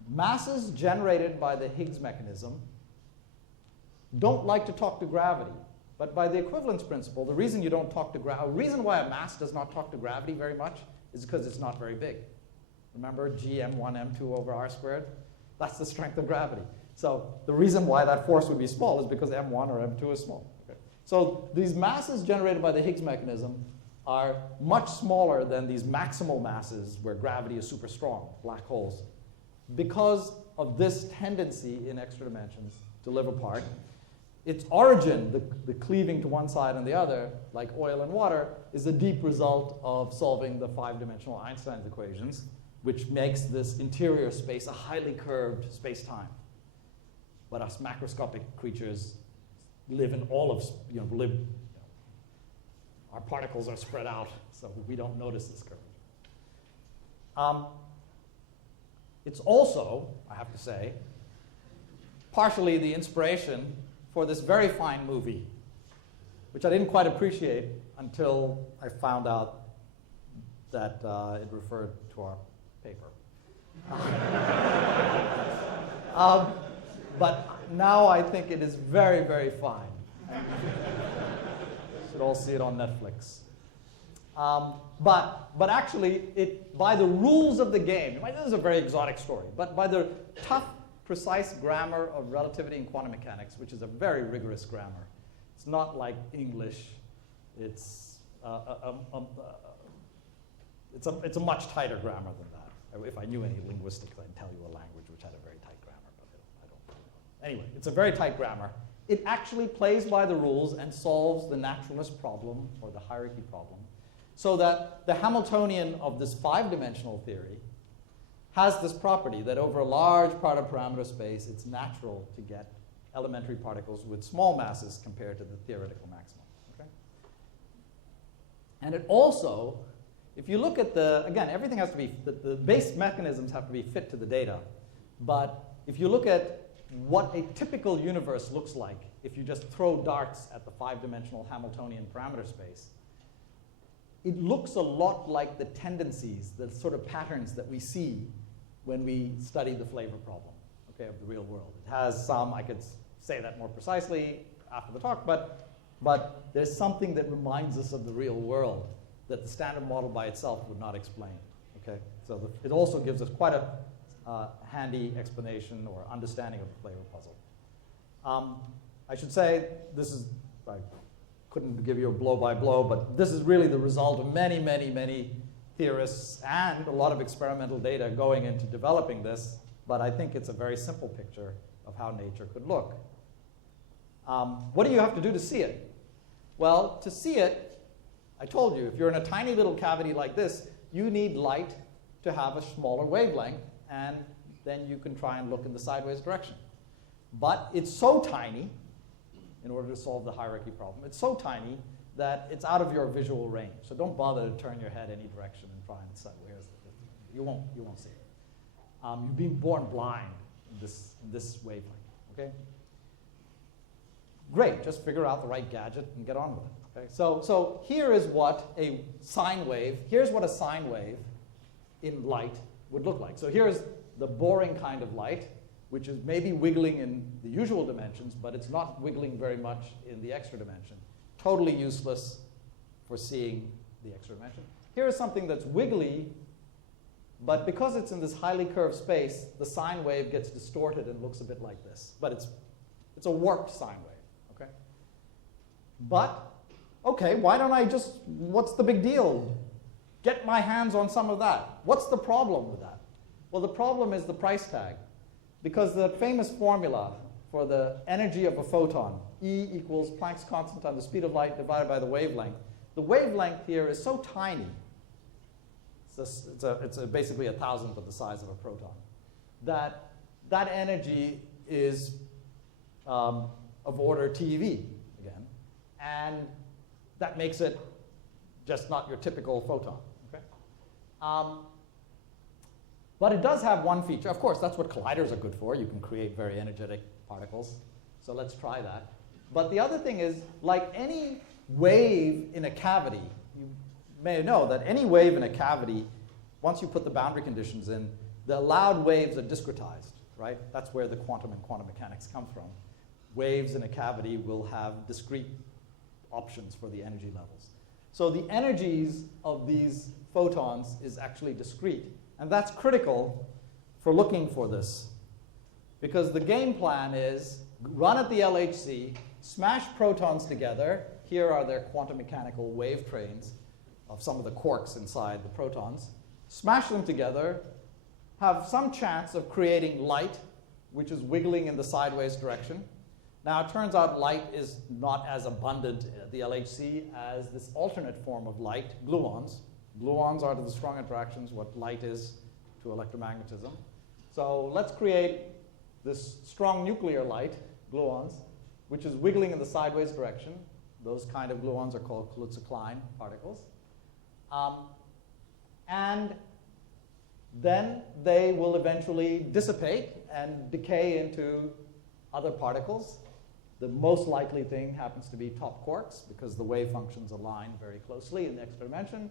masses generated by the Higgs mechanism don't like to talk to gravity. But by the equivalence principle, the reason you don't talk to gravity, the reason why a mass does not talk to gravity very much is because it's not very big. Remember G m1 m2 over r squared? That's the strength of gravity. So the reason why that force would be small is because m1 or m2 is small. Okay? So these masses generated by the Higgs mechanism are much smaller than these maximal masses where gravity is super strong, black holes, because of this tendency in extra dimensions to live apart. Its origin, the cleaving to one side and the other, like oil and water, is a deep result of solving the five-dimensional Einstein's equations, which makes this interior space a highly curved space-time. But us macroscopic creatures live in all of, our particles are spread out, so we don't notice this curve. It's also, I have to say, partially the inspiration for this very fine movie, which I didn't quite appreciate until I found out that it referred to our paper. But now I think it is very, very fine. Should all see it on Netflix. But actually, by the rules of the game, this is a very exotic story, but by the tough, precise grammar of relativity and quantum mechanics, which is a very rigorous grammar. It's not like English. It's a much tighter grammar than that. If I knew any linguistics, I'd tell you a language which had a very tight grammar, but I don't. Anyway, it's a very tight grammar. It actually plays by the rules and solves the naturalness problem or the hierarchy problem, so that the Hamiltonian of this five-dimensional theory has this property that over a large part of parameter space, it's natural to get elementary particles with small masses compared to the theoretical maximum. Okay? And it also, if you look at again, everything has to be, the base mechanisms have to be fit to the data. But if you look at what a typical universe looks like if you just throw darts at the five-dimensional Hamiltonian parameter space, it looks a lot like the tendencies, the sort of patterns that we see when we study the flavor problem. okay, of the real world. It has some, I could say that more precisely after the talk, but there's something that reminds us of the real world that the standard model by itself would not explain. Okay, so it also gives us quite a handy explanation or understanding of the flavor puzzle. I should say I couldn't give you a blow by blow, but this is really the result of many, many, many theorists and a lot of experimental data going into developing this, but I think it's a very simple picture of how nature could look. What do you have to do to see it? Well, to see it, I told you, if you're in a tiny little cavity like this, you need light to have a smaller wavelength, and then you can try and look in the sideways direction. But it's so tiny, in order to solve the hierarchy problem, it's so tiny that it's out of your visual range. So don't bother to turn your head any direction and try and decide where's it. You won't see it. You've been born blind in this wavelength. Okay? Great, just figure out the right gadget and get on with it. Okay? So here is what a sine wave, here's what a sine wave in light would look like. So here's the boring kind of light, which is maybe wiggling in the usual dimensions, but it's not wiggling very much in the extra dimension. Totally useless for seeing the extra dimension. Here is something that's wiggly, but because it's in this highly curved space, the sine wave gets distorted and looks a bit like this. But it's a warped sine wave, okay? But, okay, why don't I just, what's the big deal? Get my hands on some of that. What's the problem with that? Well, the problem is the price tag. Because the famous formula for the energy of a photon, E equals Planck's constant on the speed of light divided by the wavelength here is so tiny, it's basically 1,000th of the size of a proton, that energy is of order TeV again, and that makes it just not your typical photon. Okay? But it does have one feature. Of course, that's what colliders are good for. You can create very energetic particles. So let's try that. But the other thing is, like any wave in a cavity, you may know that any wave in a cavity, once you put the boundary conditions in, the allowed waves are discretized, right? That's where the quantum and quantum mechanics come from. Waves in a cavity will have discrete options for the energy levels. So the energies of these photons is actually discrete. And that's critical for looking for this. Because the game plan is run at the LHC, smash protons together. Here are their quantum mechanical wave trains of some of the quarks inside the protons. Smash them together, have some chance of creating light, which is wiggling in the sideways direction. Now, it turns out light is not as abundant at the LHC as this alternate form of light, gluons. Gluons are to the strong interactions what light is to electromagnetism. So let's create this strong nuclear light, gluons, which is wiggling in the sideways direction. Those kind of gluons are called Kaluza-Klein particles. And then they will eventually dissipate and decay into other particles. The most likely thing happens to be top quarks, because the wave functions align very closely in the extra dimension.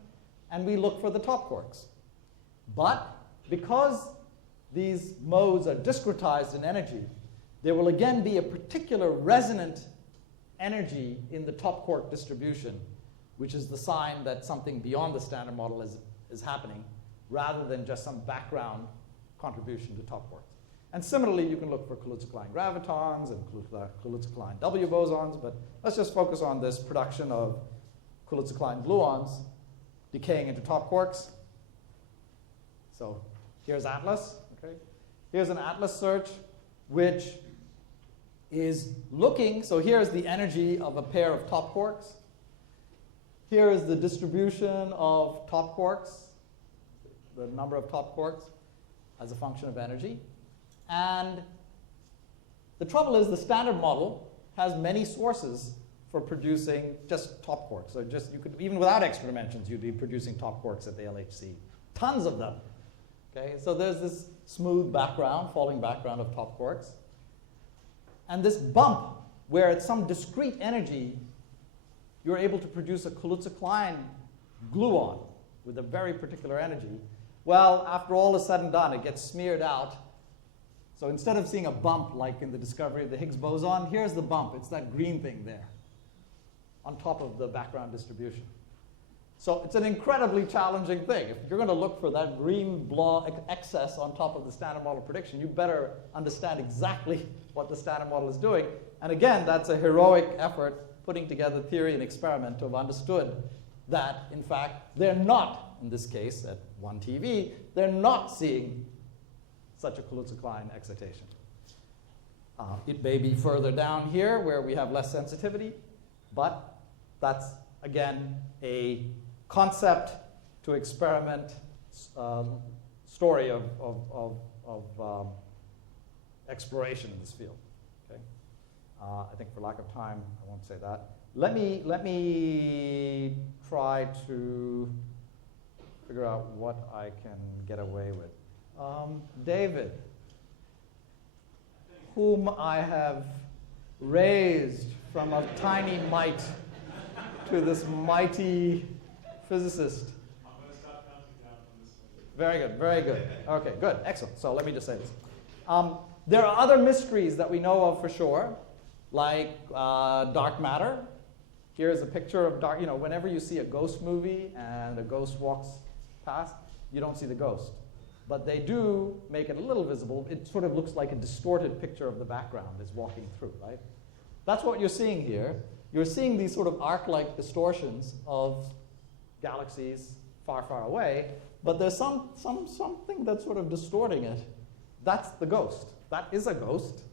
And we look for the top quarks. But because these modes are discretized in energy, there will again be a particular resonant energy in the top quark distribution, which is the sign that something beyond the standard model is happening, rather than just some background contribution to top quarks. And similarly, you can look for Kaluza-Klein gravitons and Kaluza-Klein W bosons, but let's just focus on this production of Kaluza-Klein gluons decaying into top quarks. So here's ATLAS. Okay? Here's an ATLAS search, which is looking. So here's the energy of a pair of top quarks. Here is the distribution of top quarks, the number of top quarks as a function of energy. And the trouble is the standard model has many sources for producing just top quarks. So just you could, even without extra dimensions, you'd be producing top quarks at the LHC. Tons of them. Okay? So there's this smooth background, falling background of top quarks. And this bump, where at some discrete energy, you're able to produce a Kaluza-Klein gluon with a very particular energy. Well, after all is said and done, it gets smeared out So instead of seeing a bump like in the discovery of the Higgs boson, here's the bump. It's that green thing there on top of the background distribution. So it's an incredibly challenging thing. If you're going to look for that green excess on top of the standard model prediction, you better understand exactly what the standard model is doing. And again, that's a heroic effort putting together theory and experiment to have understood that, in fact, they're not, in this case, at 1 TeV, they're not seeing such a Kaluza-Klein excitation. It may be further down here where we have less sensitivity, but that's, again, a concept to experiment story of exploration in this field. Okay? I think for lack of time, I won't say that. Let me try to figure out what I can get away with. David, whom I have raised from a tiny mite to this mighty physicist. I'm going to start counting down from this one. Very good, very good. Okay, good, excellent. So let me just say this. There are other mysteries that we know of for sure, like dark matter. Here's a picture of dark, whenever you see a ghost movie and a ghost walks past, you don't see the ghost. But they do make it a little visible. It sort of looks like a distorted picture of the background is walking through, right? That's what you're seeing here. You're seeing these sort of arc-like distortions of galaxies far, far away, but there's something that's sort of distorting it. That's the ghost. That is a ghost.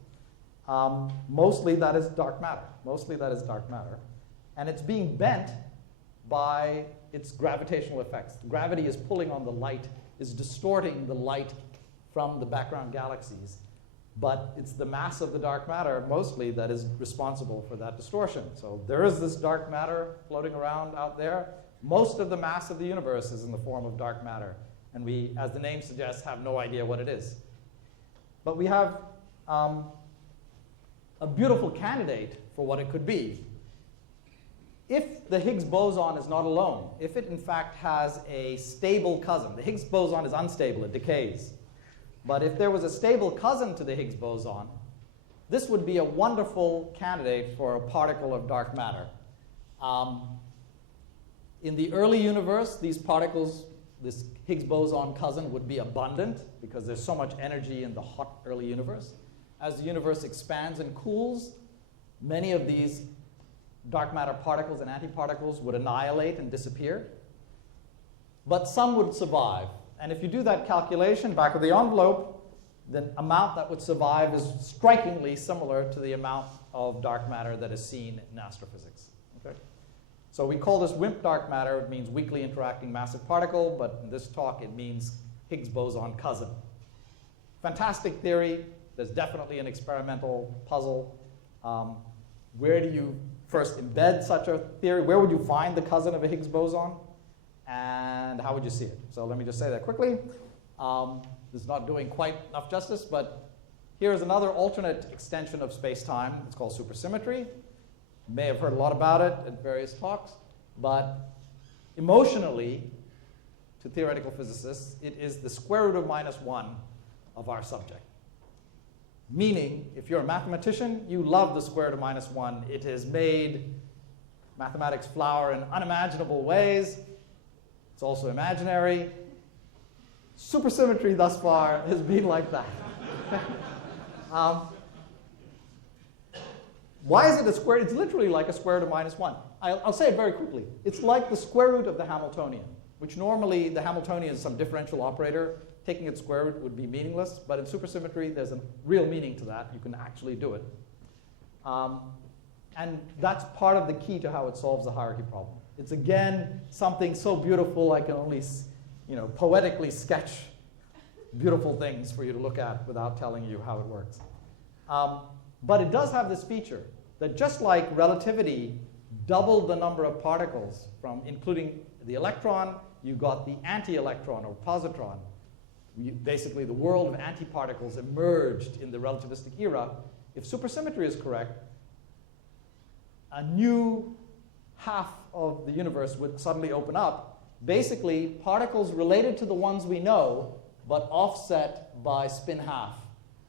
Mostly that is dark matter. Mostly that is dark matter. And it's being bent by its gravitational effects. Gravity is pulling on the light, is distorting the light from the background galaxies. But it's the mass of the dark matter, mostly, that is responsible for that distortion. So there is this dark matter floating around out there. Most of the mass of the universe is in the form of dark matter. And we, as the name suggests, have no idea what it is. But we have a beautiful candidate for what it could be. If the Higgs boson is not alone, if it in fact has a stable cousin, the Higgs boson is unstable, it decays. But if there was a stable cousin to the Higgs boson, this would be a wonderful candidate for a particle of dark matter. In the early universe, these particles, this Higgs boson cousin, would be abundant because there's so much energy in the hot early universe. As the universe expands and cools, many of these dark matter particles and antiparticles would annihilate and disappear. But some would survive. And if you do that calculation back of the envelope, the amount that would survive is strikingly similar to the amount of dark matter that is seen in astrophysics. Okay? So we call this WIMP dark matter. It means weakly interacting massive particle, but in this talk it means Higgs boson cousin. Fantastic theory. There's definitely an experimental puzzle. Where do you first embed such a theory? Where would you find the cousin of a Higgs boson? And how would you see it? So let me just say that quickly. This is not doing quite enough justice, but here's another alternate extension of space-time. It's called supersymmetry. You may have heard a lot about it at various talks, but emotionally, to theoretical physicists, it is the square root of -1 of our subject. Meaning, if you're a mathematician, you love the square root of -1. It has made mathematics flower in unimaginable ways. It's also imaginary. Supersymmetry thus far has been like that. Why is it a square? It's literally like a square root of -1. I'll say it very quickly. It's like the square root of the Hamiltonian, which normally the Hamiltonian is some differential operator. Taking its square root would be meaningless, but in supersymmetry, there's a real meaning to that. You can actually do it. And that's part of the key to how it solves the hierarchy problem. It's, again, something so beautiful I can only poetically sketch beautiful things for you to look at without telling you how it works. But it does have this feature that just like relativity doubled the number of particles from including the electron, you got the anti-electron or positron. Basically, the world of antiparticles emerged in the relativistic era. If supersymmetry is correct, a new half of the universe would suddenly open up. Basically, particles related to the ones we know, but offset by spin half.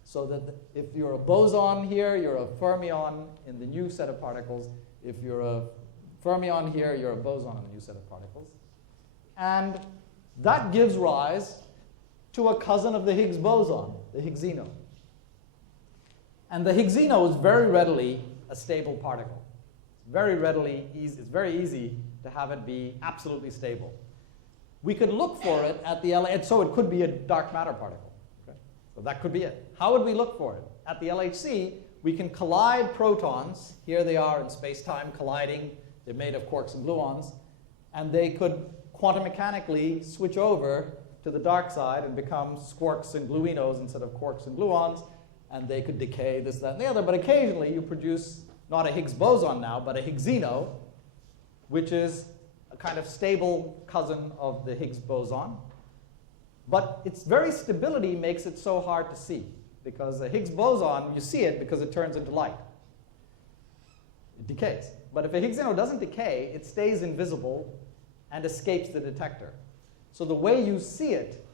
So that if you're a boson here, you're a fermion in the new set of particles. If you're a fermion here, you're a boson in the new set of particles. And that gives rise to a cousin of the Higgs boson, the Higgsino. And the Higgsino is very readily a stable particle. It's very easy to have it be absolutely stable. We could look for it at the LHC, so it could be a dark matter particle. Okay? So that could be it. How would we look for it? At the LHC, we can collide protons. Here they are in space-time colliding. They're made of quarks and gluons. And they could quantum mechanically switch over to the dark side and become squarks and gluinos instead of quarks and gluons. And they could decay this, that, and the other. But occasionally you produce not a Higgs boson now, but a Higgsino, which is a kind of stable cousin of the Higgs boson. But its very stability makes it so hard to see, because a Higgs boson, you see it because it turns into light. It decays. But if a Higgsino doesn't decay, it stays invisible and escapes the detector. So the way you see it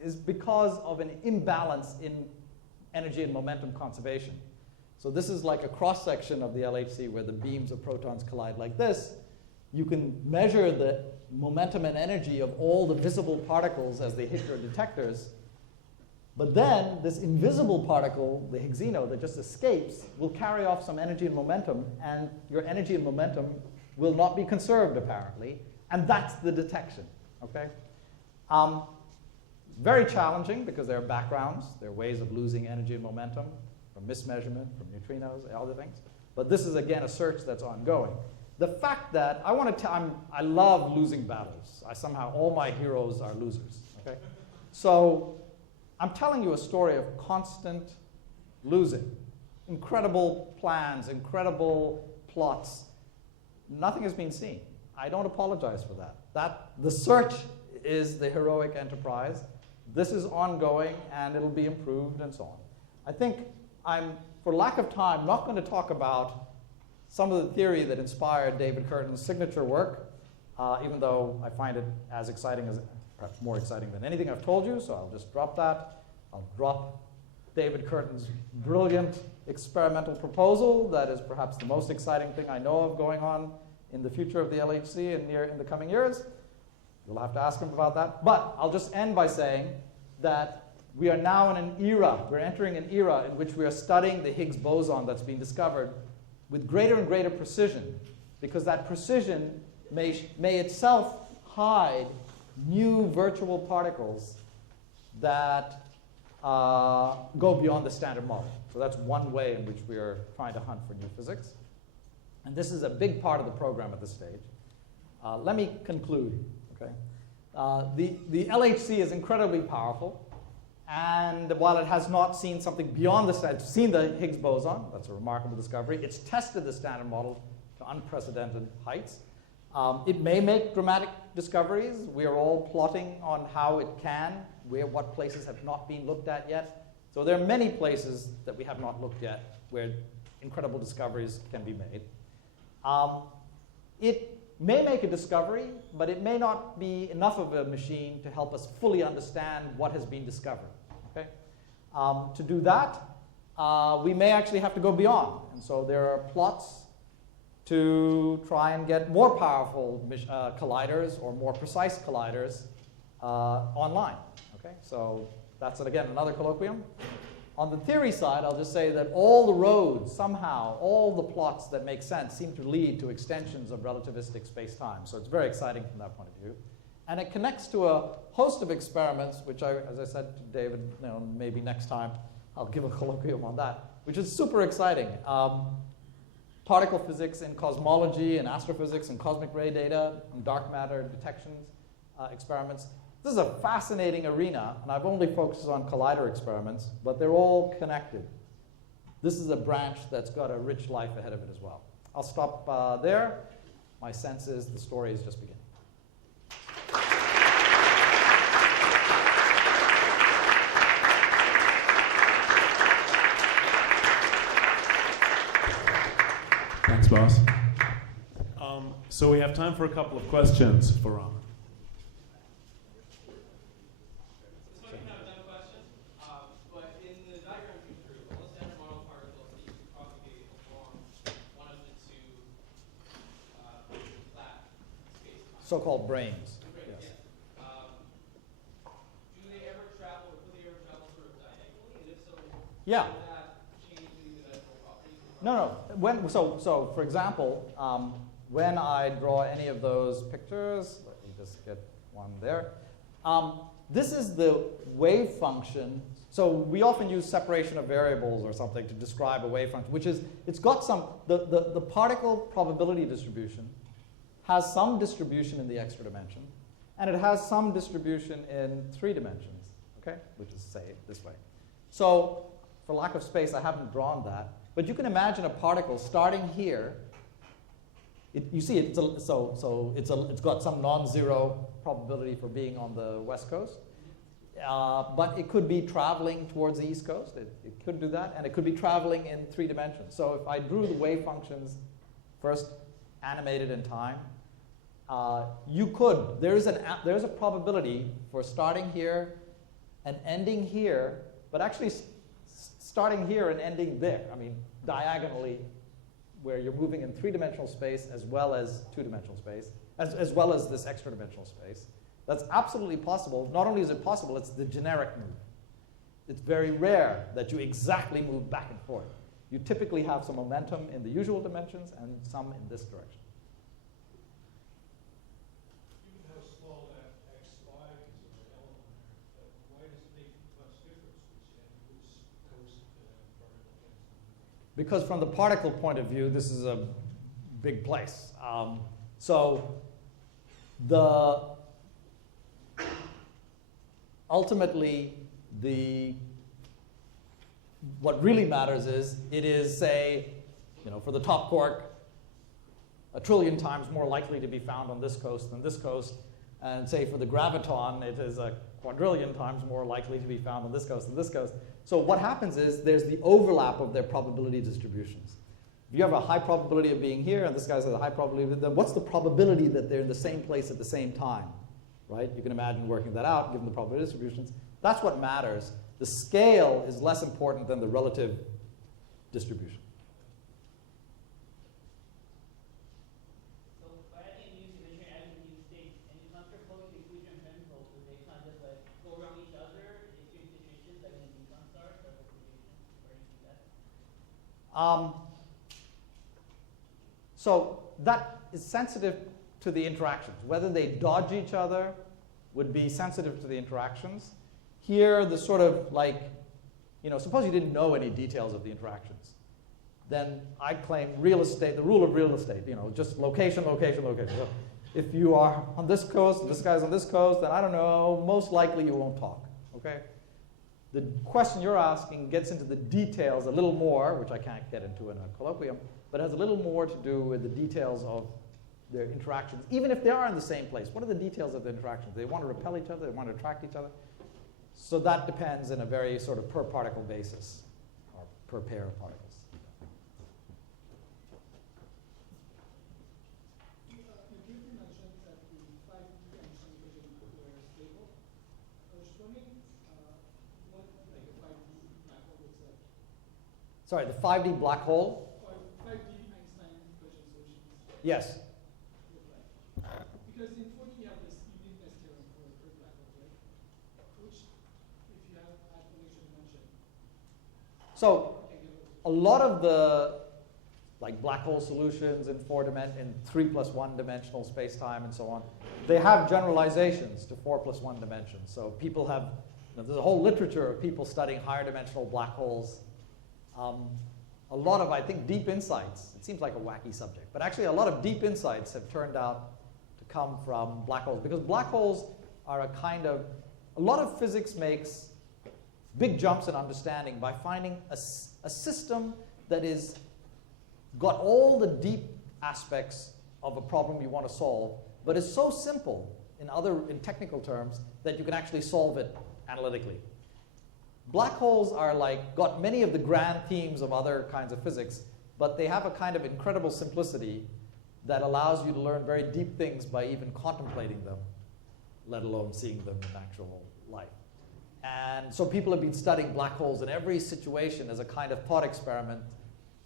is because of an imbalance in energy and momentum conservation. So this is like a cross-section of the LHC where the beams of protons collide like this. You can measure the momentum and energy of all the visible particles as they hit your detectors. But then this invisible particle, the Higgsino, that just escapes, will carry off some energy and momentum, and your energy and momentum will not be conserved, apparently. And that's the detection. Okay? Very challenging because there are backgrounds. There are ways of losing energy and momentum from mismeasurement, from neutrinos, and other things. But this is, again, a search that's ongoing. The fact that I love losing battles. Somehow all my heroes are losers. Okay? So I'm telling you a story of constant losing. Incredible plans, incredible plots. Nothing has been seen. I don't apologize for that. The search is the heroic enterprise. This is ongoing, and it'll be improved, and so on. I think for lack of time, not going to talk about some of the theory that inspired David Curtin's signature work, even though I find it as exciting as, perhaps more exciting than anything I've told you, so I'll just drop that. I'll drop David Curtin's brilliant experimental proposal that is perhaps the most exciting thing I know of going on in the future of the LHC in the coming years. You'll have to ask him about that. But I'll just end by saying that we are now in an era, we're entering an era in which we are studying the Higgs boson that's been discovered with greater and greater precision, because that precision may itself hide new virtual particles that go beyond the standard model. So that's one way in which we are trying to hunt for new physics. And this is a big part of the program at this stage. Let me conclude. Okay? The LHC is incredibly powerful. And while it has not seen something beyond the standard, it's seen the Higgs boson, that's a remarkable discovery. It's tested the standard model to unprecedented heights. It may make dramatic discoveries. We are all plotting on how it can, what places have not been looked at yet. So there are many places that we have not looked yet where incredible discoveries can be made. It may make a discovery, but it may not be enough of a machine to help us fully understand what has been discovered. Okay? To do that, we may actually have to go beyond. And so there are plots to try and get more powerful colliders or more precise colliders online. Okay? So that's, again, another colloquium. On the theory side, I'll just say that all the roads, somehow, all the plots that make sense seem to lead to extensions of relativistic space-time. So it's very exciting from that point of view. And it connects to a host of experiments, which as I said to David, maybe next time I'll give a colloquium on that, which is super exciting. Particle physics in cosmology and astrophysics and cosmic ray data and dark matter detections experiments. This is a fascinating arena, and I've only focused on collider experiments, but they're all connected. This is a branch that's got a rich life ahead of it as well. I'll stop there. My sense is the story is just beginning. Thanks, boss. So we have time for a couple of questions for Raman. This might be kind of a dumb question, but in the diagram so-called brains. Yes. Do they ever travel, or could they ever travel sort of diagonally? And if so, Yeah. would that change any of the diagonal properties? So for example, when I draw any of those pictures, let me just get one there. This is the wave function. So we often use separation of variables or something to describe a wave function, which is, it's got some, the particle probability distribution has some distribution in the extra dimension, and it has some distribution in 3 dimensions, okay? Which is, say, this way. So for lack of space, I haven't drawn that. But you can imagine a particle starting here. You see, it's got some non-zero probability for being on the west coast. But it could be traveling towards the east coast. It could do that. And it could be traveling in 3 dimensions. So if I drew the wave functions first animated in time, there's a probability for starting here and ending here, but actually starting here and ending there. I mean, diagonally, where you're moving in 3-dimensional space as well as 2-dimensional space, as well as this extra dimensional space. That's absolutely possible. Not only is it possible, it's the generic move. It's very rare that you exactly move back and forth. You typically have some momentum in the usual dimensions and some in this direction. Given how small that x5 is of an element there, why does it make much difference which coast particle tends to be? Because from the particle point of view, this is a big place. So ultimately, what really matters is, it is, say, for the top quark, 1 trillion times more likely to be found on this coast than this coast. And say for the graviton, it is a quadrillion times more likely to be found on this coast than this coast. So what happens is there's the overlap of their probability distributions. If you have a high probability of being here, and this guy has a high probability, then what's the probability that they're in the same place at the same time? Right? You can imagine working that out, given the probability distributions. That's what matters. The scale is less important than the relative distribution. So by adding a new dimension, adding a new state, and you construct both the equation and tensor, do they kind of like go around each other in extreme situations, like in the neutron stars, or what situations, or anything like that? So that is sensitive to the interactions. Whether they dodge each other would be sensitive to the interactions. Here, the sort of like, suppose you didn't know any details of the interactions. Then I'd claim real estate, the rule of real estate, just location, location, location. So if you are on this coast, and this guy's on this coast, then I don't know, most likely you won't talk, okay? The question you're asking gets into the details a little more, which I can't get into in a colloquium, but has a little more to do with the details of their interactions, even if they are in the same place. What are the details of the interactions? They want to repel each other, they want to attract each other. So that depends in a very sort of per particle basis, or per pair of particles. You briefly mentioned that the 5D Einstein equation were stable. I was wondering what like a 5D black hole looks like. Sorry, the 5D black hole? Or 5D Einstein equation solutions Yes. look like. Because in 4D you have this uniqueness theorem for black holes, right? Which, if you have at an extra dimension, So a lot of the black hole solutions in 3+1 dimensional space-time and so on, they have generalizations to 4+1 dimensions. So people have, there's a whole literature of people studying higher dimensional black holes. A lot of, I think, deep insights. It seems like a wacky subject, but actually a lot of deep insights have turned out to come from black holes, because black holes are a lot of physics makes big jumps in understanding by finding a system that is got all the deep aspects of a problem you want to solve, but is so simple in technical terms that you can actually solve it analytically. Black holes are got many of the grand themes of other kinds of physics, but they have a kind of incredible simplicity that allows you to learn very deep things by even contemplating them, let alone seeing them in actual life. And so people have been studying black holes in every situation as a kind of thought experiment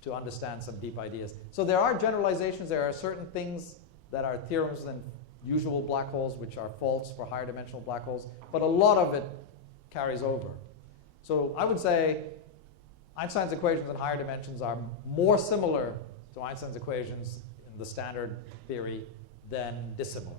to understand some deep ideas. So there are generalizations, there are certain things that are theorems usual black holes, which are false for higher dimensional black holes, but a lot of it carries over. So I would say Einstein's equations in higher dimensions are more similar to Einstein's equations in the standard theory than dissimilar.